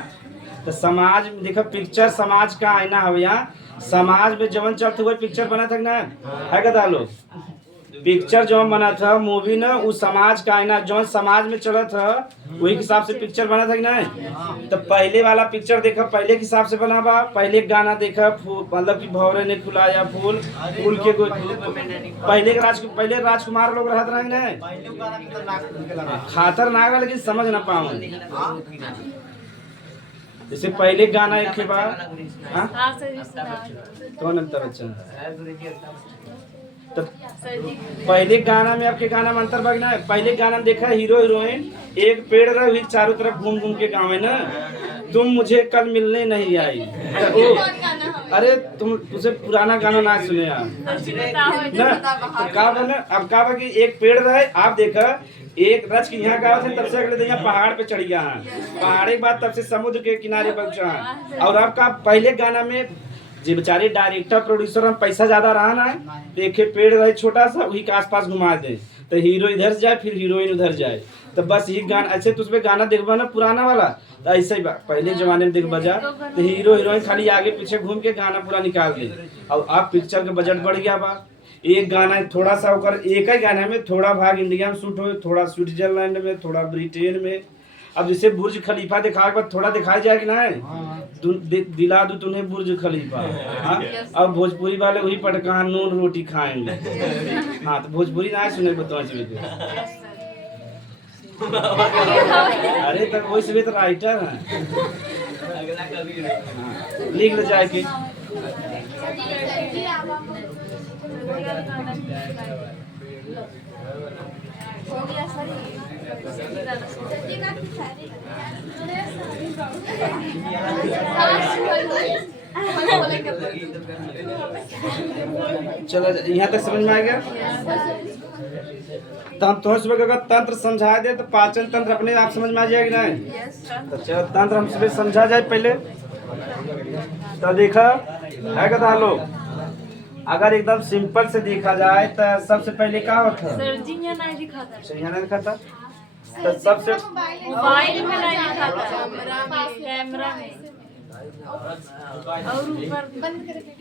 तो समाज में देखो पिक्चर समाज का आईना हो। यहाँ समाज में जवन चलते हुए पिक्चर बना था ना है का लोग। पिक्चर जो बना था मूवी ना वो समाज का आईना, जो समाज में चला था वही हिसाब से पिक्चर बना था कि नहीं। तो पहले वाला पिक्चर देखा पहले के हिसाब से बना बा। पहले गाना देखा मतलब कि भौरे ने खिलाया फूल फूल के पहले राजकुमार लोग रहते रहे ना, खातर ना गया लेकिन समझ ना पाऊँ। जैसे पहले गाना एक के बाद कौन अंतर अच्छा तो पहले गाना में आपके गाना में अंतर बगना है। पहले गाना में देखा हीरो हीरोइन एक पेड़ रही चारों तरफ घूम घूम के गाँव है ना, तुम मुझे कल मिलने नहीं आई। अरे तुझे पुराना गाना ना सुने आप ना। तो का बना अब का कि एक पेड़ रहे आप देखा एक रच के यहाँ गाँव थे तब से अगले दिन यहाँ पहाड़ पे चढ़ गया है, पहाड़ के बाद तब से समुद्र के किनारे पहुंचा है। और आपका पहले गाना में जी बेचारे डायरेक्टर प्रोड्यूसर में पैसा ज्यादा रहा ना, देखे पेड़ रहे छोटा सा वही के आसपास घुमा दे तो हीरो इधर जाए फिर हीरोइन उधर जाए। तो बस ये गाना ऐसे तो उसमें गाना देखबा ना पुराना वाला तो ऐसे ही पहले जमाने में देख बजा तो हीरो हीरोइन खाली आगे पीछे घूम के गाना पूरा निकाल दे। और अब पिक्चर का बजट बढ़ गया बा, एक गाना थोड़ा सा होकर एक ही गाना में थोड़ा भाग इंडिया में शूट हो, थोड़ा स्विट्जरलैंड में, थोड़ा ब्रिटेन में। अब जैसे बुर्ज खलीफा दिखाए बाद थोड़ा दिखाया जाए कि नहीं दिला दू तुम्हें बुर्ज खलीफा। हाँ अब भोजपुरी वाले वही पटका नून रोटी खाएंगे। हाँ तो भोजपुरी ना सुने बता। अरे तब वही तो राइटर है। लिख ले जाए के चलो यहाँ तक समझ में आ गया। तो हम तो सुबह अगर तंत्र समझा दे तो पाचन तंत्र अपने आप समझ में आ जाएगा नहीं। तो चलो तंत्र हम सुबह समझा जाए पहले। तो देखा है कथा लोग अगर एकदम सिंपल से देखा जाए तो सबसे पहले क्या होता है सर जी यहाँ नहीं दिखाता, यहाँ नहीं दिखाता तो सबसे मोबाइल में नहीं दिखाता, कैमरा में और ऊपर बंद करके।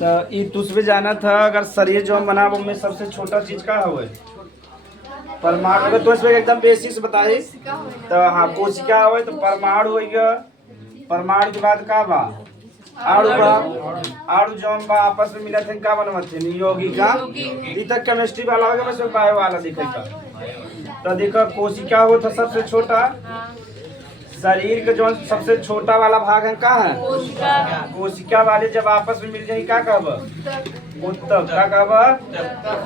तो ये तुझे जाना था अगर शरीर जो बना वो में सबसे छोटा चीज का है परमाणु। अगर तो इसमें एकदम बेसिक से बताए तो हाँ कोशिका हो तो परमाणु हो गया। परमाणु के बाद का बा आड़ू बा, आड़ू जो बा आपस में मिला थे का बनवाते यौगिका। ई तक केमिस्ट्री वाला होगा बस बायो वाला दिखेगा। तो देखो कोशिका हो तो सबसे छोटा शरीर का जो सबसे छोटा वाला भाग है का है कोशिका वाले जब आपस में मिल जाए क्या कहब उत्तक। क्या कहब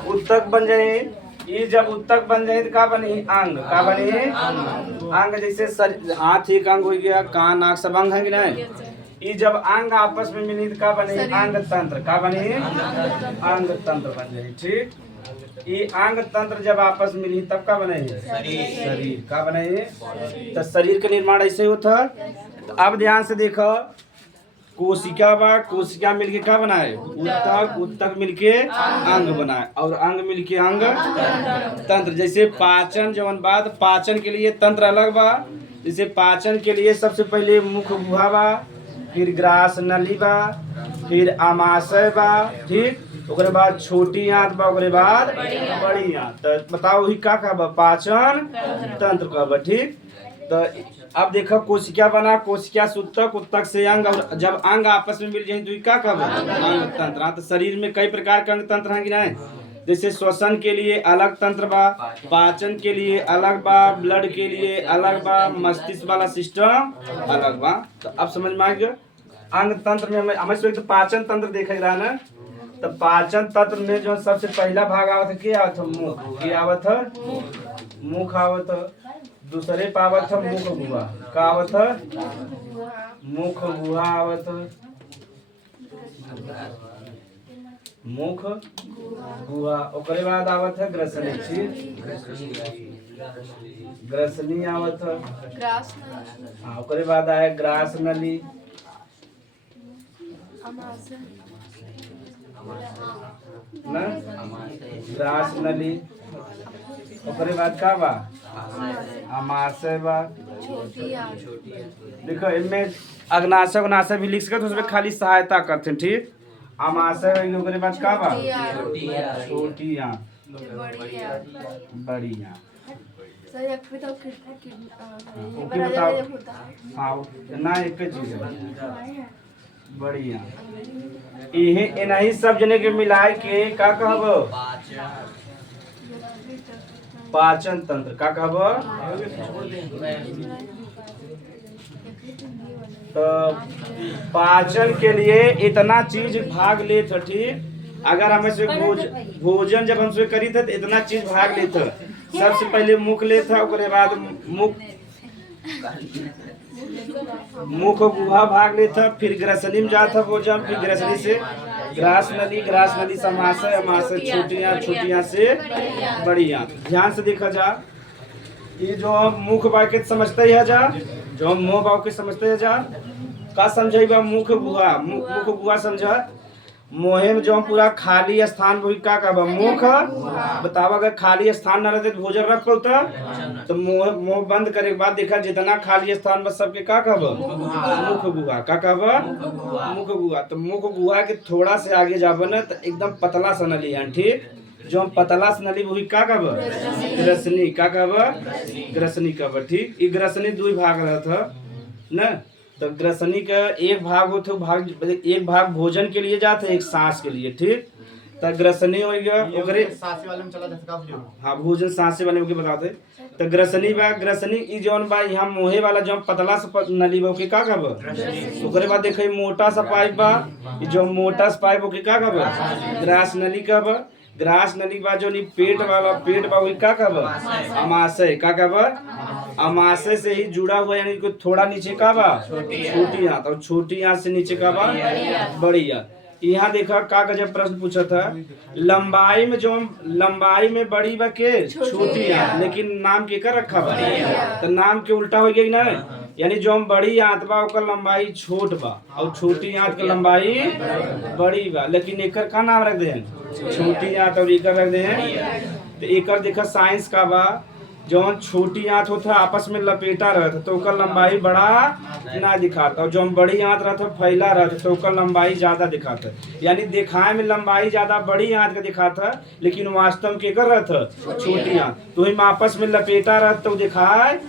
उत्तक बन जाए। ये जब उत्तक बन जाए तो का बनी अंग, का बनी अंग। जैसे हाथ एक अंग हो गया, कान नाक सब अंग है कि नहीं। ये जब अंग आपस में मिली तो का बनी अंग तंत्र, का बनी अंग तंत्र बन जाए। ठीक, ये अंग तंत्र जब आपस में मिली तब का बने शरीर, का बने। तो शरीर का निर्माण ऐसे होता। तो अब ध्यान से देखो, कोशिका बा, कोशिका मिलके क्या बनाए उत्तक, उत्तक मिलके अंग बनाए, और अंग मिलके अंग तंत्र। जैसे पाचन जवन बात, पाचन के लिए तंत्र अलग बा। जैसे पाचन के लिए सबसे पहले मुख गुहा बा, फिर ग्रास नली बा, फिर आमाशय बा। ठीक, ओकरे बाद छोटी आंत बा, ओकरे बाद बड़ी आंत। तो बताओ ही का बा, पाचन तंत्र का बा। ठीक, तो अब देखो कोशिका बना, कोशिका से उत्तक, उत्तक से अंग, और जब अंग आपस में मिल जाए तो क्या कहब अंग तंत्र। तो शरीर में कई प्रकार के अंग तंत्र हैं कि नहीं। जैसे श्वसन के लिए अलग तंत्र बा, पाचन के लिए अलग बा, ब्लड के लिए अलग बा, मस्तिष्क वाला सिस्टम अलग बा। तो अब समझ में आ गया। अंग तंत्र में हमें तो पाचन तंत्र देखे रहा ना। तो पाचन तंत्र में जो सबसे पहला भाग आवत है क्या आवत है, मुख। क्या आवत है, मुख आवत है। दूसरे पावत है मुख गुहा, का आवत है मुख गुहा आवत है, मुख गुहा। ओकरे बाद आवत है ग्रसनी। ग्रसनी आवत है। हाँ, ओकरे बाद आए ग्रास नली, ना ग्रास नली। ओकरे बाद का बा आमाशय बा। देखो इनमें अग्नाशय उग्नाशय भी लिख सकते, उसमें खाली सहायता करते हैं। ठीक, आमाशय ओकरे बाद का बा छोटी आंत, बड़ी आंत। बताओ, हाँ ना एक चीज है बड़ी आंत। इन्हीं सब जने के मिलाए के का कहब पाचन तंत्र, का कहब। तो पाचन के लिए इतना चीज भाग लेत। ठीक, अगर हमें से भोजन जब हमसे करी थे तो इतना चीज भाग लेत। सबसे पहले मुख लेत, ओकरे बाद मुख गुहा भाग लेता, फिर ग्रसनी में जाता भोजन, फिर ग्रसनी से ग्रास नली, ग्रास नली से अमाशय, अमाशय छोटियां, छोटियां से बड़ी आंत। ध्यान से देखा जा, ये जो हम मुख वाक्य समझते है जा, जो हम मुंह वाक्य समझते है जा, का समझे बा मुख गुहा। मुख गुहा समझा, मोहे में जो हम पूरा खाली स्थान वही का कहब मुख। बतावा अगर खाली स्थान न रहते तो भोजन रख पाता। तो मुंह बंद करे के बाद देखा जितना खाली स्थान बस सबके का कहब मुख गुहा, का कहब मुख गुहा। तो मुख गुहा के थोड़ा से आगे जाब न तो एकदम पतला सा नली है। ठीक, जो हम पतला सा नली वही का कहब ग्रसनी, का कहब ग्रसनी कहब। ठीक, ये ग्रसनी दो भाग रहता न। तो ग्रसनी का एक भाग होते एक भाग भोजन के लिए जाते, एक सांस के लिए। ठीक, तो ग्रसनी हो गया ओकरे सांसे वाले में चला जाता। हाँ, भोजन सांसे वाले में बताते। तो ग्रसनी बा, ग्रसनी ई जौन बा यहाँ मोहे वाला जो पतला सा नली बा ओके का कहब। ओकरे बाद देखे मोटा सा पाइप बा, जो मोटा सा पाइप ओके का कहब ग्रास नली कहब। ग्रास नली के बाद जो पेट बा वही का कहब अमाशय, का कहब अमाशय से ही जुड़ा हुआ, यानी कि थोड़ा नीचे का बा छोटी आंत, और छोटी आंत से नीचे का बा बड़ी आंत। यहाँ देखा का गजब प्रश्न पूछा था, लंबाई में जो लंबाई में बड़ी बा के छोटी आंत, लेकिन नाम के कर रखा बा। तो नाम के उल्टा हो गया कि ना, यानी जो हम बड़ी आंत बा ओकर लंबाई छोट बा, और छोटी आंत की लंबाई बड़ी बा, लेकिन एकर का नाम रख दे छोटी आंत, और एकर रख दे। तो एकर देखा साइंस का बा, जौन छोटी आंत होता आपस में लपेटा रहता तो ओकर लंबाई बड़ा ना दिखाता, और जो बड़ी आंत रहता फैला रहता तो ओकर लंबाई ज्यादा दिखाता। यानी दिखाए में लंबाई ज्यादा बड़ी आंत का दिखाता, लेकिन वास्तव में केकर रहता छोटी आंत। तो ही आपस में लपेटा रहता तो दिखाए।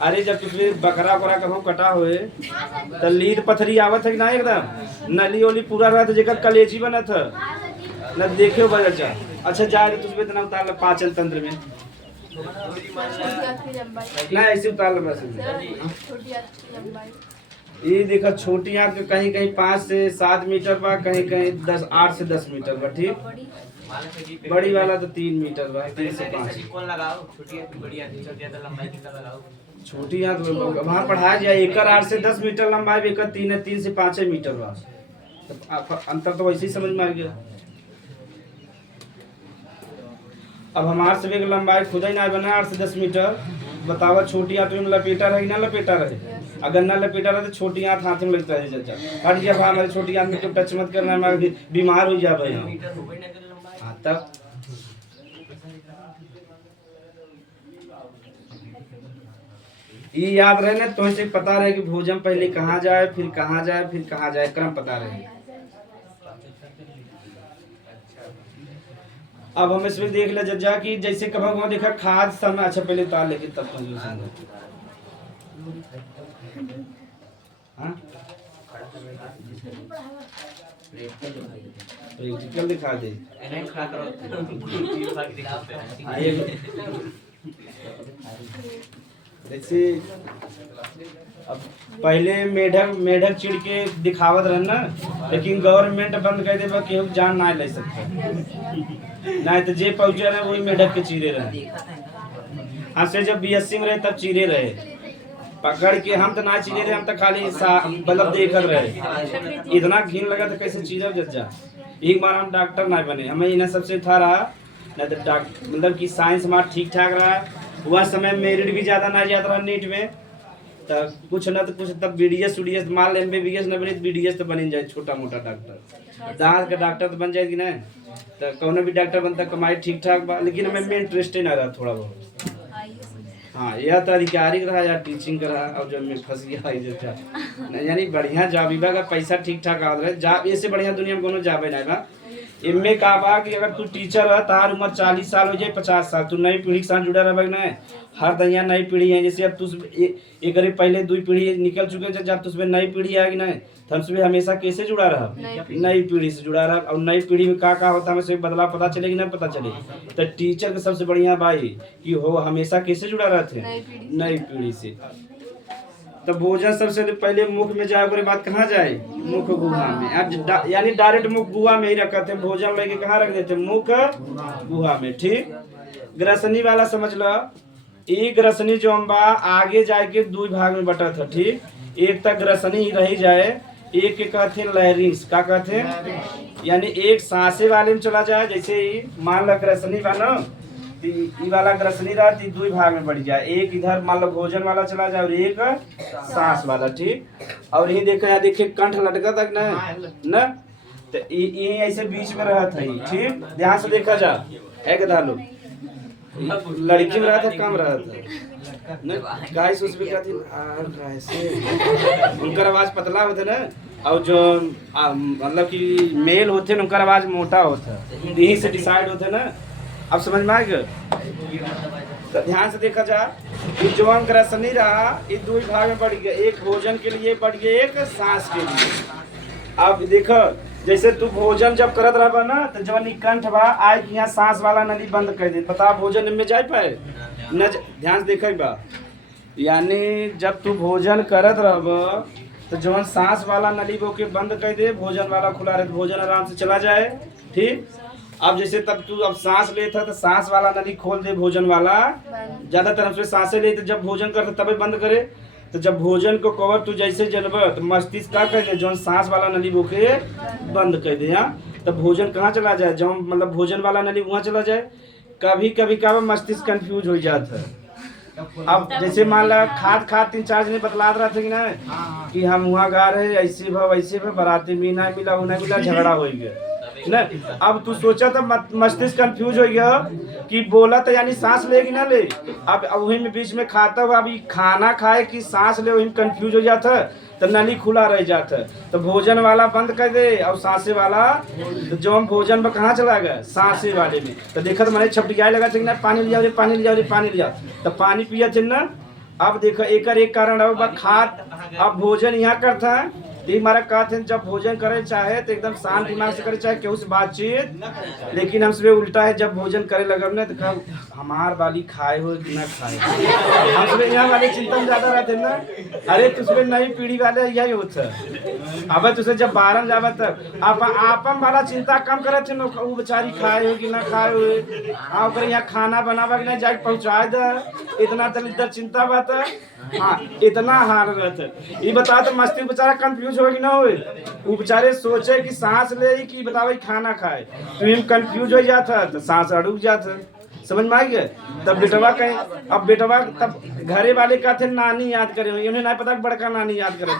अरे जब तुझे बकरा वकरा कहूँ कटा हुए तो लीद पथरी आवत है कि ना, एकदम नली ओली पूरा रहता जेकर कलेजी बनत है न, देखे बजा। अच्छा जाए तुझे इतना उतार पाचन तंत्र में ना, ऐसे उतार लो बस। ये देखा छोटी आंत के कहीं कहीं 5 से 7 मीटर बा, कहीं कहीं 8 से 10 मीटर बा। ठीक, बड़ी वाला तो 3 मीटर बा, 3 से 5। छोटी आंत वहाँ पढ़ाया जाए एकर 8 से 10 मीटर लंबाई, एकर 3 से 5 मीटर बा। तो अंतर तो वैसे ही समझ में आ गया। अब हमारे से एक लंबाई खुद ही ना बना 8 से 10 मीटर, बतावा छोटी आंत में लपेटा रहे ना लपेटा रहे? अगर ना लपेटा रहे तो छोटी आंत हाथ में लगता है चाचा, हट गया हमारे छोटी आंत में क्यों टच मत करना, हमारे बीमार हो जा भाई हम। हाँ तब ये याद रहे ना, तो इसे पता रहे कि भोजन पहले कहाँ जाए, फिर कहाँ जाए, फिर कहाँ जाए, क्रम पता रहे। अब हम इसमें देख ले जज्जा कि जैसे कभी वहाँ देखा खाद समय, अच्छा पहले तार लेकिन तब प्रैक्टिकल दिखा दे। जैसे अब पहले मेढक चिड़ के दिखावत रहे ना, लेकिन गवर्नमेंट बंद कर दे कि जान ना ले सकते, नहीं तो जे पहुंचे रहे वही मेढक के चीरे रहे। हमसे जब बीएससी में रहे तब चीरे रहे, पकड़ के हम तो ना चीरे रहे, हम तो खाली बल्ब देखकर रहे। इतना घिन लगा तो कैसे चीरा जज्जा। एक बार हम डॉक्टर ना बने, हमें इन्हें सबसे था रहा ना, तो मतलब कि साइंस हमारा ठीक ठाक रहा। वह समय मेरिट भी ज़्यादा ना जाता रहा नीट में, तो कुछ न तो कुछ तब BDS उडीएस मान ले, MBBS न बने तो BDS तो बन जाए, छोटा मोटा डॉक्टर, दांत का डॉक्टर तो बन जाएगी ना। तो कौन भी डॉक्टर बनता, कमाई ठीक ठाक बा, लेकिन हमें में इंटरेस्ट ही ना रहा थोड़ा बहुत। हाँ यह तो अधिकारी रहा या टीचिंग का रहा, और जब मैं फंस गया यानी बढ़िया जॉब विभाग का पैसा ठीक ठाक आ रहा है, जॉब इससे बढ़िया दुनिया में कोनो जॉब नहीं बा। इनमें का बा कि अगर तू टीचर है, तार उम्र 40 साल हो जाए 50 साल, तू नई पीढ़ी के साथ जुड़ा रहा ना। हर दनिया नई पीढ़ी है, जैसे अब तू एक पहले 2 पीढ़ी निकल चुके हैं, जब तुझमें नई पीढ़ी आएगी ना, तो हमसे हमेशा कैसे जुड़ा रहा, नई पीढ़ी से जुड़ा रहा। और नई पीढ़ी में का होता है, हमें बदलाव पता चलेगी ना, पता चले। तो टीचर का सबसे बढ़िया भाई कि हो हमेशा कैसे जुड़ा रहते नई पीढ़ी से। तो भोजन सबसे पहले मुख में जाए, उसके बाद कहाँ जाए, मुख गुहा में। अब यानी डायरेक्ट मुख गुहा में ही रखते, भोजन लेके कहाँ रख देते, मुख गुहा में। ठीक, ग्रसनी वाला समझ लो, ये ग्रसनी जो अम्बा आगे जाके 2 भाग में बटा था। ठीक, एक तक ग्रसनी ही रही जाए, एक के कहते हैं लैरिंग्स, क्या कहते हैं, यानी एक सांसे वाले में चला जाए। जैसे मान लो ग्रसनी वाला, ये वाला ग्रसनी रहा, 2 भाग में बढ़ जाए, एक इधर मान लो भोजन वाला चला जाए और एक सांस वाला। ठीक, और ये देखो यहाँ देखिए कंठ लटका तक ना, तो ये ऐसे बीच में रहा था। ठीक, ध्यान से देखा जा, एक डालो लड़की में रहा था, कम रहा था ना, गाइस उसमें क्या थी उनका आवाज पतला होता ना, और जो मतलब कि मेल होते ना उनका आवाज मोटा होता, यही से डिसाइड होते ना। अब समझ में आ गया? तो ध्यान से देखा जा, जो अंक ग्रसनी रहा, ये 2 भाग में बढ़ गया, एक भोजन के लिए बढ़ गया, एक सांस के लिए। अब देखो जैसे तू भोजन जब करत रहा ना, तो जब कंठ बा आए कि यहाँ सांस वाला नली बंद कर दे, बता भोजन में जा पाए न। ध्यान से देखे बा, यानी जब तू भोजन करत रह तो जब सांस वाला नली वो के बंद कर दे, भोजन वाला खुला रहे, भोजन आराम से चला जाए। ठीक, अब जैसे तब तू अब सांस लेता तो सांस वाला नली खोल दे, भोजन वाला ज्यादातर हमसे सांसें ले, तो जब भोजन करते तभी बंद करे। तो जब भोजन को कवर तू जैसे जनबर, तो मस्तिष्क क्या कर दे, जो सांस वाला नली वो के बंद कर दे। यहाँ तो भोजन कहाँ चला जाए, जब मतलब भोजन वाला नली वहाँ चला जाए। कभी कभी क्या मस्तिष्क कंफ्यूज हो जाता है। अब जैसे मान ला खाद 3-4 दिन बतला रहा था कि ना, कि हम वहाँ गा रहे ऐसे वैसे बराती में ना मिला, उन्हें मिला, झगड़ा हो गया ना। अब तू सोचा था मस्तिष्क कंफ्यूज हो गया कि बोला तो यानी सांस लेगी ना ले, अब वही में बीच में खाता हुआ, अभी खाना खाए कि सांस ले, वही कंफ्यूज हो जाता, तो नली खुला रह जाता। तो भोजन वाला बंद कर दे और सांसे वाला, तो जो हम भोजन में कहाँ चला गया, सांसे वाले में। तो देखा तो मैंने छपटियाई लगा थे ना, पानी लिया पानी लिया पानी लिया, तो पानी पिया थे ना। अब देखो एक कारण है खाद, अब भोजन यहाँ करता है तो हमारा कहते हैं जब भोजन करे चाहे तो एकदम शांत दिमाग से करे, चाहे केहू से बातचीत। लेकिन हमसे उल्टा है, जब भोजन करे लगब ना तो हमार वाली खाए हो कि ना खाए हमसे यहाँ वाले चिंता में ज्यादा रहते ना। अरे तुझमें नई पीढ़ी वाले यही होता अब तुझे जब बारह जावा तक आपन वाला चिंता कम करे थे ना वो बेचारी खाए हो कि ना खाए हो हाँ ओकरे यहाँ खाना बनावा कि नहीं जाके पहुँचाए दे इतना तो इधर चिंता बात है। हाँ इतना हार रहता ये बता तो मस्ती बेचारा कंफ्यूज हो कि ना हो वो बेचारे सोचे कि सांस ले कि बतावे खाना खाए तो कंफ्यूज हो जाता तो सांस अड़ुक जाता समझ में आ गया। तब बेटवा कहे अब बेटवा तब घरे वाले कहते नानी याद करे उन्हें नहीं पता बड़का नानी याद करे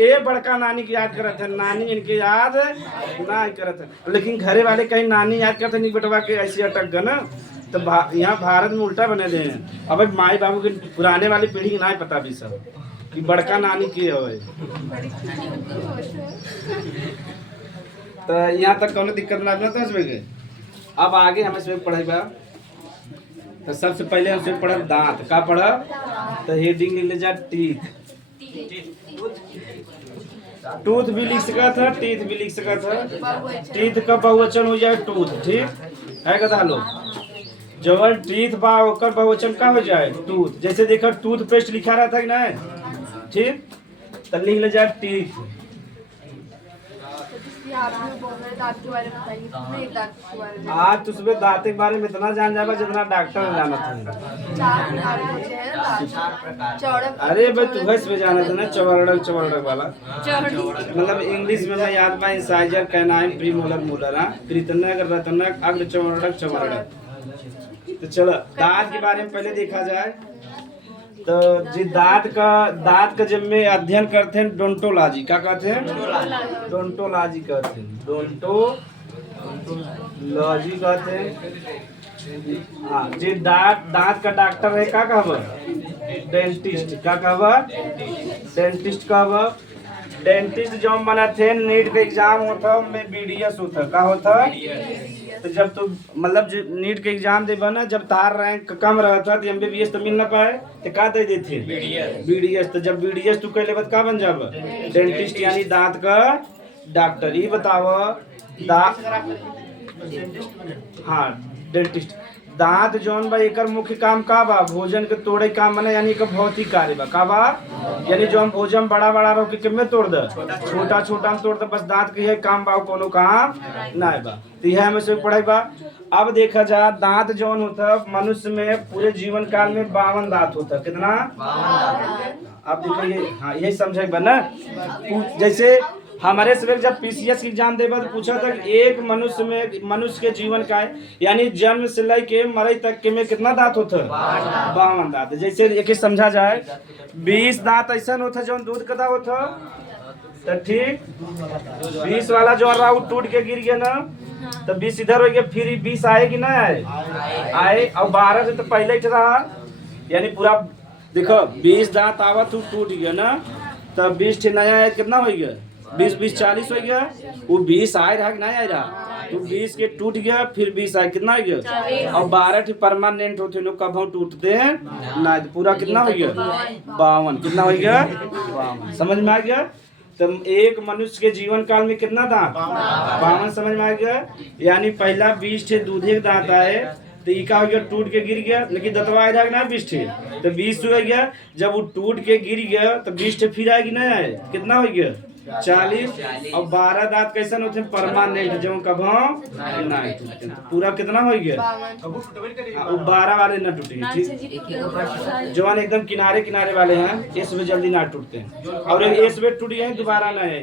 ये बड़का नानी की याद करे थे नानी इनके याद ना करे थे लेकिन घरे वाले कहीं नानी याद करते नहीं बेटवा के ऐसे अटक गए ना। तो यहाँ भारत में उल्टा बने दे अब माई बाबू के पुराने वाली पीढ़ी की नहीं पता भी सब कि बड़का नानी के हो तो यहाँ तक कौन दिक्कत ना तो इसमें अब आगे हम इसमें पढ़ेगा तो सबसे पहले हम इसमें पढ़ा दांत का पढ़ा तो हेडिंग ले जा टीथ टूथ भी लिख सका था टीथ भी लिख सका था टीथ का बहुवचन हो जाए टूथ ठीक है कदा लो जब टीथ बा ओकर बहुवचन का हो जाए टूथ जैसे देखो टूथपेस्ट लिखा रहा था कि नहीं ठीक तो लिख ले जाए टीथ। आज तुझे दांत के बारे में इतना जान जाएगा जितना डॉक्टर जाना था। अरे भाई तू भैंस में जाना था ना चवरडक वाला मतलब इंग्लिश में मैं याद पा इंसाइजर कैनाइन प्रीमोलर मोलर हाँ कृतनक रतनक अग्र चवरडक तो चलो दांत के बारे में पहले देखा जाए तो जी दांत का जब में अध्ययन करते हैं डोंटोलॉजी क्या कहते हैं डोंटोलॉजी कहते हैं डोंटोलॉजी कहते हैं। हाँ जी दांत का डॉक्टर है क्या कहब डेंटिस्ट क्या कहब डेंटिस्ट कहब डेंटिस्ट जो बना थे नीट का एग्जाम होता में BDS होता क्या होता तो जब तू मतलब नीट के एग्जाम दे ना जब तार रैंक कम रहता तो MBBS तो मिल ना पाए तो का दे देते BDS तो जब BDS तू कह ले का बन जाब डेंटिस्ट यानी दांत का डॉक्टर ये बताओ हाँ डेंटिस्ट दांत जौन बा एकर मुख्य काम का बा भोजन के तोड़े काम बना यानी का भौतिक कार्य बा का बा यानी जो हम भोजन बड़ा रो के किमे तोड़ दे छोटा में तोड़ दे बस दांत के काम बा कोनो काम नहीं बा तो यह हमें से पढ़ाई बा। अब देखा जा दांत जौन होता मनुष्य में पूरे जीवन काल में 52 दांत होता कितना अब देखिए हाँ यही समझे बा ना जैसे हमारे से जब PCS की एग्जाम देगा तो पूछा था एक मनुष्य के जीवन का है यानी जन्म से लेके मरे तक के में कितना दांत होता है 52 दांत। जैसे एक समझा जाए 20 दांत ऐसा होता जो दूध कदा होता तो ठीक 20 वाला जो रहा वो टूट के गिर गया ना तो 20 इधर हो गया फिर 20 आए कि ना आए और 12 से तो पहले ही रहा यानी पूरा देखो 20 दांत आवा तो टूट गया ना तो 20 नया आया कितना हो गया 20 40 हो गया वो 20 आए रहा कि नहीं आए रहा तो 20 के टूट गया फिर 20 आए कितना हो गया और 12 परमानेंट होते लोग कब हम टूटते हैं ना तो पूरा कितना हो गया 52 कितना हो गया 52 समझ में आ गया। तो एक मनुष्य के जीवन काल में कितना दांत 52 समझ में आ गया यानी पहला 20 थे दूधे दांत आए तो ये क्या हो गया टूट के गिर गया लेकिन दतवा आएगा ना 20 थे तो 20 हो गया जब वो टूट के गिर गया तो 20 थे फिर आएगी नहीं आए कितना हो गया 40 और 12 दांत कैसे होते हैं परमानेंट जो कब नहीं पूरा कितना हो गया वो 12 वाले न टूटे ठीक जवान एकदम किनारे वाले हैं इस में जल्दी ना टूटते हैं और इस में टूट गए दोबारा ना है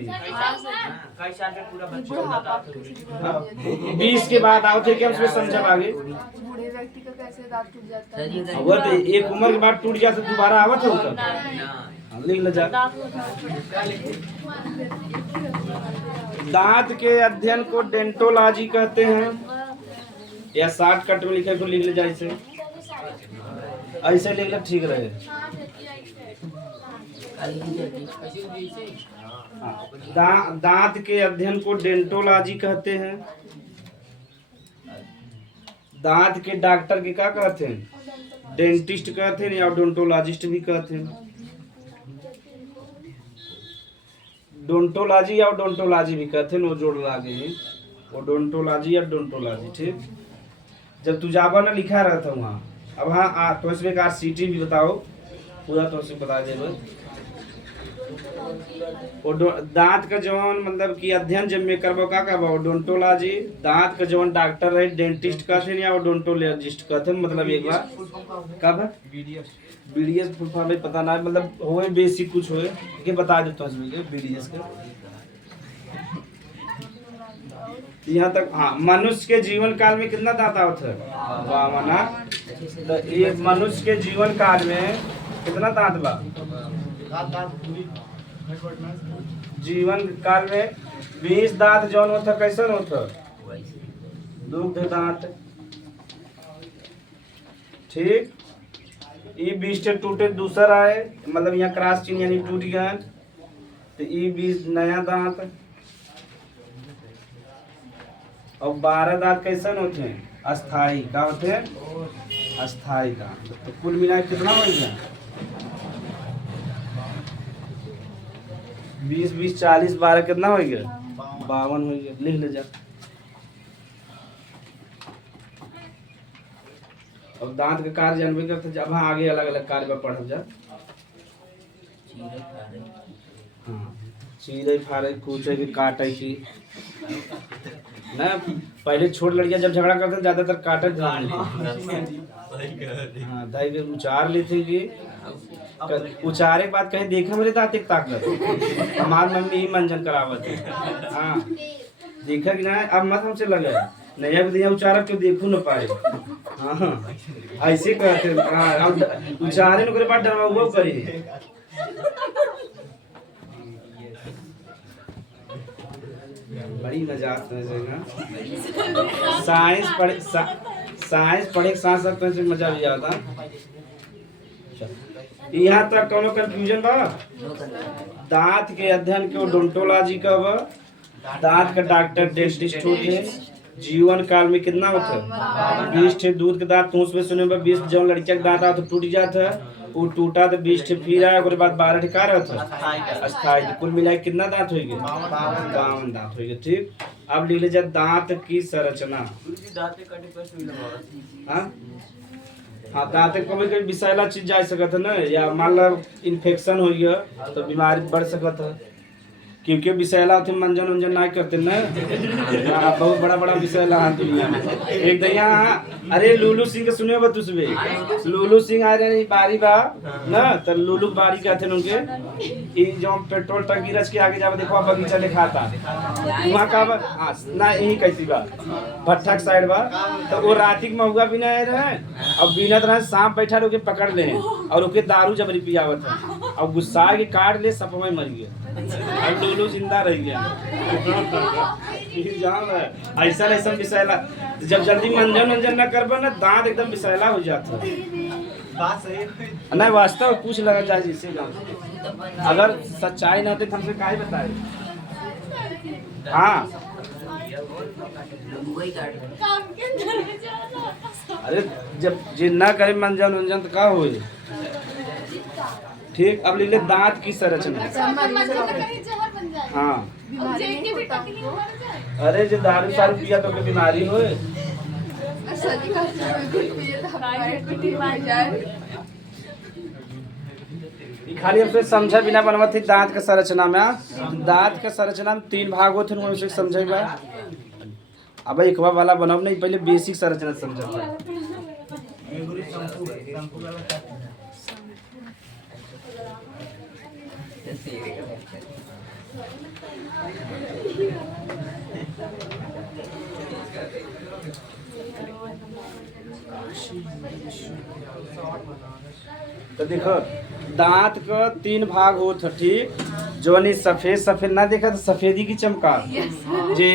20 के बाद आओ थे कि हम उसमें समझब आगे वो तो एक उम्र के बाद टूट गया तो दोबारा आवत होगा लिख ले जा। दांत के अध्ययन को डेंटोलॉजी कहते हैं या शॉर्टकट में लिखे को लिख ले जा ऐसे लिख ले ठीक रहे। दांत के अध्ययन को डेंटोलॉजी कहते हैं। दांत के डॉक्टर के क्या कहते हैं डेंटिस्ट कहते हैं या ओडोंटोलॉजिस्ट भी कहते हैं। डोंटोलॉजी या ओडोंटोलॉजी भी कहते हैं वो जोड़ लागे ओडोंटोलॉजी या डोंटोलॉजी ठीक। जब तू जाबा ना लिखा रहता वहाँ। अब हाँ तो इसमें कार सीटी भी बताओ पूरा तो उसे बता देबो। दांत का जवन मतलब कि अध्ययन जब में करबो का कहबो ओडोंटोलॉजी। दांत का जवन डॉक्टर रहे डेंटिस्ट कहते या ओडोंटोलॉजिस्ट कहते मतलब एक बार कब बीडीएस फुल फॉर्म में पता ना मतलब होए बेसिक कुछ होए के बता देता हूं इसमें बीडीएस का। यहाँ तक हाँ मनुष्य के जीवन काल में कितना दांत होता है 52। तो ये मनुष्य के जीवन काल में कितना दांत बा जीवन काल में 20 दांत जौन होता कैसन होता दुग्ध दांत ठीक। ई 20 से टूटे दूसरा है मतलब यहाँ क्रॉस चिन्ह यानी टूट गया तो ई 20 नया दांत और 12 दांत कैसन होते हैं अस्थाई का होते हैं अस्थाई दांत। तो कुल मिला कितना हो गया 20 20 40 12 कितना हो गया 52 हो गया। लिख ले जा। अब दांत का कार्य जानबे करते जब हाँ आगे अलग अलग कार्य पर पढ़ल जा। हाँ चीरे फाड़े कूचे की काटे की ना पहले छोट लड़कियां जब झगड़ा करते ज्यादातर काटे हाँ दाई के उचार लेते कि उचारे के बाद कहीं देखा मेरे दांत एक ताकत हमारी मम्मी ही मंजन करावत है। हाँ देखा कि ना अब मत हमसे लगे नया भी उचारा क्यों देखू न पाए। हाँ ऐसे कहते हाँ उचारे न करे बाद डरवा करी। बड़ी नजात है ना साइंस पढ़े के साथ साथ तो मजा भी आता। यहाँ तक कोनो कंफ्यूजन बा दांत के अध्ययन के ओडोंटोलॉजी का बा दांत का डॉक्टर डेंटिस्ट होते हैं। जीवन काल में कितना होता है 20 ठे दूध के दांत तो उसमें सुने 20 जब लड़किया के दांत तो टूट जाता है वो टूटा तो 20 ठे फिर आया उसके बाद 12 ठे का रहता है अस्थाई। कुल मिला कितना दांत होगी 52 दांत होगी ठीक। अब लिख लीजिए दांत की संरचना। हाँ दांत कभी कभी विषैला चीज जा सकता है ना या मान लो इन्फेक्शन हो गया तो बीमारी बढ़ सकता है क्योंकि विषैला होते मंजन उंजन ना करते ना। बहुत बड़ा बड़ा विषैला हाथ दुनिया में एक दया। अरे लुलू सिंह के सुने बतु सुबह लुलू सिंह आ रहे बारी बा ना तो लुलू बारी कहते हैं उनके ये जो पेट्रोल टंकी रच के आगे जावे देखो बगीचा दिखाता वहाँ का हाँ ना यही कैसी बा भट्ठा के साइड बा तो वो रातिक महुआ भी ना रहे और बीनत रहे सांप बैठा रोके पकड़ ले और ओके दारू जबरी पियावत है और गुस्सा के काट ले सप में मर गया और लुलू जिंदा रह गया। ऐसा ऐसा विषैला जब जल्दी मंजन न करबो ना दांत एकदम विषैला हो जाता है। नहीं वास्तव पूछ लगा चाहिए जिससे अगर सच्चाई ना होती तो हमसे काहे बताए। हाँ अरे जब जे ना करे मंजन उंजन तो का हो ठीक। अब लिख ले दांत की संरचना। हाँ अरे जो दारू सारू पिया तो कोई बीमारी हो खाली अपने समझा बिना बनवा थी। दांत का संरचना में दांत का संरचना में 3 भाग होते हैं उनसे समझेगा। अब एक वाला बनाओ नहीं पहले बेसिक संरचना समझा। तो देखो दांत का 3 भाग होता ठीक जो नहीं सफेद सफेद ना देखा तो सफेदी की चमका जे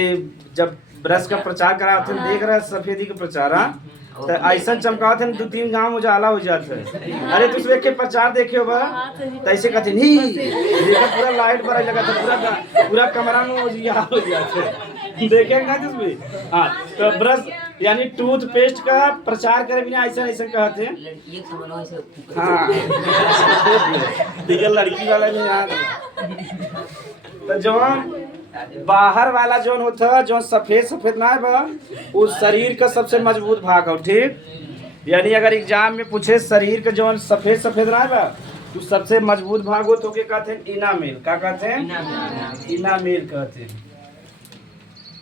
जब ब्रश का प्रचार कराते हैं देख रहे सफेदी का प्रचार तो ऐसा चमकाते हैं 2-3 गांव उजाला हो जाता है। अरे तुम के प्रचार देखे हो तो ऐसे कहते नहीं देखा पूरा लाइट बड़ा लगा था पूरा कमरा में उजियाला हो जाता है देखे ना तुम। हाँ तो ब्रश यानी टूथपेस्ट का प्रचार करे बिना ऐसा ऐसा कहते हैं। हाँ ठीक है लड़की वाला भी याद तो जवान बाहर वाला जोन होता जो सफेद सफेद ना है बा उस शरीर का सबसे मजबूत भाग हो, ठीक। यानी अगर एग्जाम में पूछे शरीर का जो सफेद सफेद ना है बा तो सबसे मजबूत भाग हो तो के कहते हैं इनामेल। क्या कहते हैं? इनामेल कहते हैं।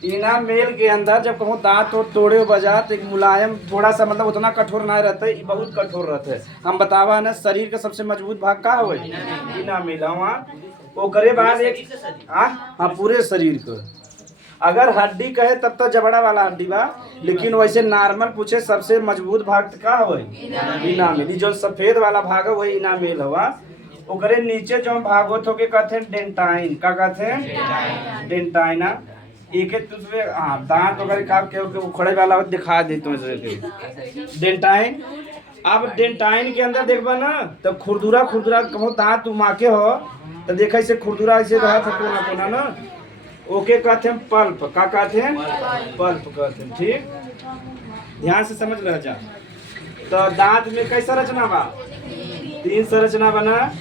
इनामेल के अंदर जब कहूँ दांत और तोड़े बजा तो एक मुलायम थोड़ा सा मतलब उतना कठोर ना रहता है, बहुत कठोर रहता है। हम बतावा ना शरीर का सबसे मजबूत भाग का हो इनामेल। वहाँ वो करे बाद एक हाँ पूरे शरीर को। अगर हड्डी कहे तब तो जबड़ा वाला हड्डी बा, लेकिन वैसे नॉर्मल पूछे सबसे मजबूत भाग का हो इनामेल। जो सफेद वाला भाग है वही इनामेल हुआ। ओकरे नीचे जो भाग हो तो के कहते हैं डेंटाइन। क्या कहते हैं? डेंटाइना। एक एक दूसरे हाँ दांत वगैरह का के उखड़े वाला दिखा देते हैं डेंटाइन। अब डेंटाइन के अंदर देखबा ना तो खुरदुरा खुरदुरा कहूँ दांत उमा के हो तो देखा इसे खुरदुरा ऐसे रहा था कोना कोना ना, ओके कहते हैं पल्प। क्या कहते हैं? पल्प कहते हैं, ठीक। ध्यान से समझ रह जा। तो दांत में कैसा रचना बा? 3 संरचना बना।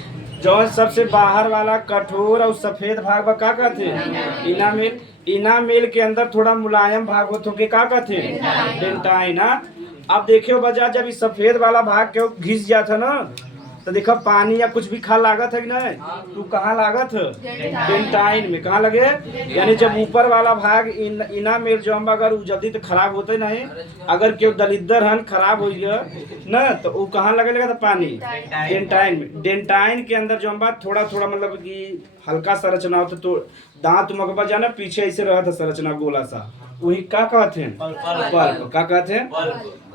जो सबसे बाहर वाला कठोर और सफेद भाग बा क्या कहते हैं? इनामेल। इनामेल के अंदर थोड़ा मुलायम भाग हो तो के क्या कहते हैं? डेंटाइन। अब देखियो बजा जब इस सफेद वाला भाग के घिस जाता ना तो देखो पानी या कुछ भी खा लागत है कि नहीं, तू कहाँ लागत है? डेंटाइन में। कहाँ लगे? यानी जब ऊपर वाला भाग इनामेल जो हम अगर जल्दी तो खराब होते नहीं, अगर क्यों दलिद्दर हन खराब हो गया ना तो वो कहाँ लगे लगा था? पानी डेंटाइन में। डेंटाइन के अंदर जो हम बात थोड़ा थोड़ा मतलब कि हल्का संरचना होता तो दांत मकबा जाना पीछे ऐसे रहा था संरचना गोला सा, वही क्या कहते हैं? पल्प। क्या कहते हैं?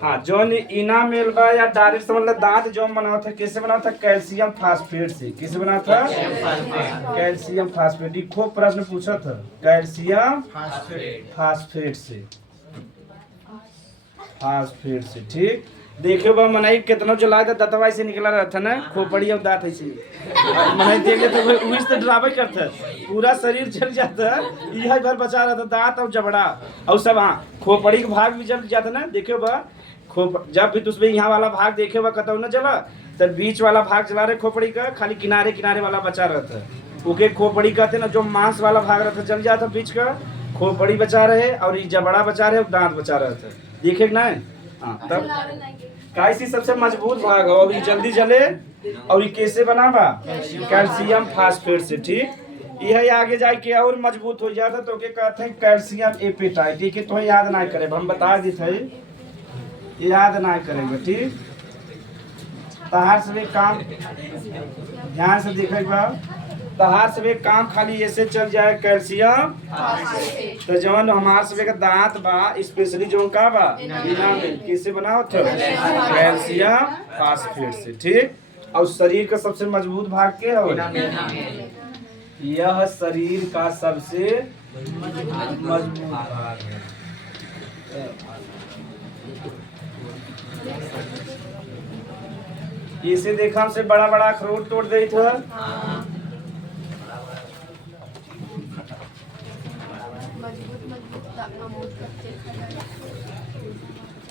हाँ जोन इनामेल बा या डायरेक्ट से मतलब दांत जो बना था कैसे बना था? कैल्शियम फास्फेट से। किससे बना था? Calcium phosphate. ये खूब प्रश्न पूछा था, कैल्शियम फास्फेट से। फास्फेट से, ठीक। देखियो बा मनाई कितना जला था दतवाई से निकला रहा था ना खोपड़ी और दांत ऐसे मनाई देख तो वही से ड्रामे करता पूरा शरीर जल जाता, यही भर बचा रहा था दांत और जबड़ा और सब। हाँ खोपड़ी का भाग भी जल जाता ना। देखियो बा जब भी तुझमें यहाँ वाला भाग देखे हुआ कतौ न जला तो बीच वाला भाग जला रहे खोपड़ी का, खाली किनारे किनारे वाला बचा रहता है ओके खोपड़ी कहते ना। जो मांस वाला भाग रहता जल जाता बीच का, खोपड़ी बचा रहे और ये जबड़ा बचा रहे और दांत बचा रहे थे। देखे ना? हाँ तब कैसी सबसे मजबूत भाग है और ये जल्दी जले और ये कैसे बना बा? कैल्शियम फास्फेट से, ठीक। यह आगे जाके और मजबूत हो जाता तो क्या कहते हैं? Calcium apatite. ठीक है तो याद ना करे हम बता दी थे, याद ना करेंगे, ठीक। तहार से काम ध्यान से देखे तहार से काम खाली ऐसे चल जाए कैल्शियम तो जवन हमार से दांत बा स्पेशली जो का बा इनामेल कैसे बना होता है? कैल्शियम फास्फेट से, ठीक। और शरीर का सबसे मजबूत भाग क्या है? यह शरीर का सबसे मजबूत भाग है। इसे देखा हमसे बड़ा बड़ा अखरोट तोड़ दे था।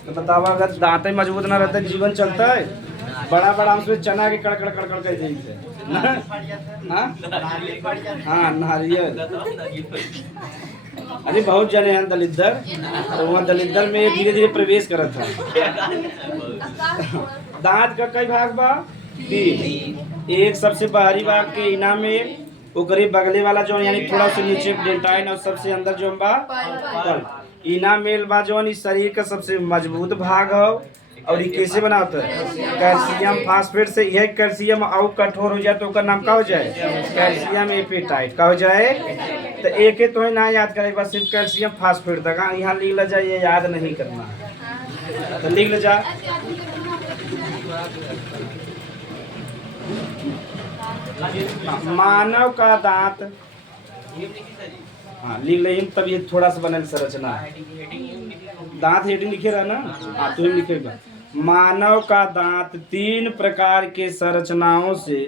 तो बतावा अगर दांतें मजबूत ना रहते जीवन चलता है? बड़ा बड़ा उसमें चना के कड़कड़ कड़कड़ कर देते हाँ नारियल। अरे बहुत जने हैं दलिद्दर, तो वहाँ दलिद्दर में धीरे धीरे प्रवेश करा था। दांत का कई भाग बा? 3। एक सबसे बाहरी भाग के इनामेल, ओकरे बगले वाला जो यानी थोड़ा सा नीचे डेंटाइन और सबसे अंदर जो बा पल्प। इनामेल बा जो इस शरीर का सबसे मजबूत भाग हो और ये कैसे बना होता है? कैल्शियम फास्फेट से। यह कैल्शियम और कठोर हो जाए तो उसका नाम क्या हो जाए? Calcium apatite. का हो जाए? तो एक तो ही ना याद करे बस सिर्फ कैल्शियम फास्फेट तक। यहाँ लिख ल जाए, ये याद नहीं करना तो लिख ल जा। मानव का दांत, हाँ लिख ले तब ये थोड़ा सा बनल संरचना दांत हेडिंग लिखे रहा ना। हाँ तुम लिखेगा मानव का दांत 3 प्रकार के संरचनाओं से,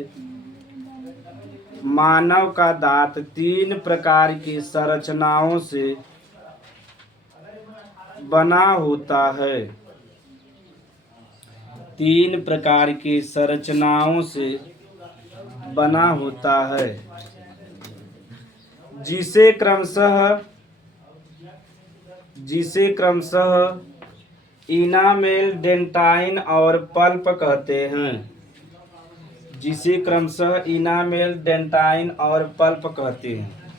मानव का दांत 3 प्रकार की संरचनाओं से बना होता है। 3 प्रकार की संरचनाओं से बना होता है। जिसे क्रमशः इनामेल, डेंटाइन और पल्प कहते हैं। जिसे क्रमशः इनामेल, डेंटाइन और पल्प कहते हैं।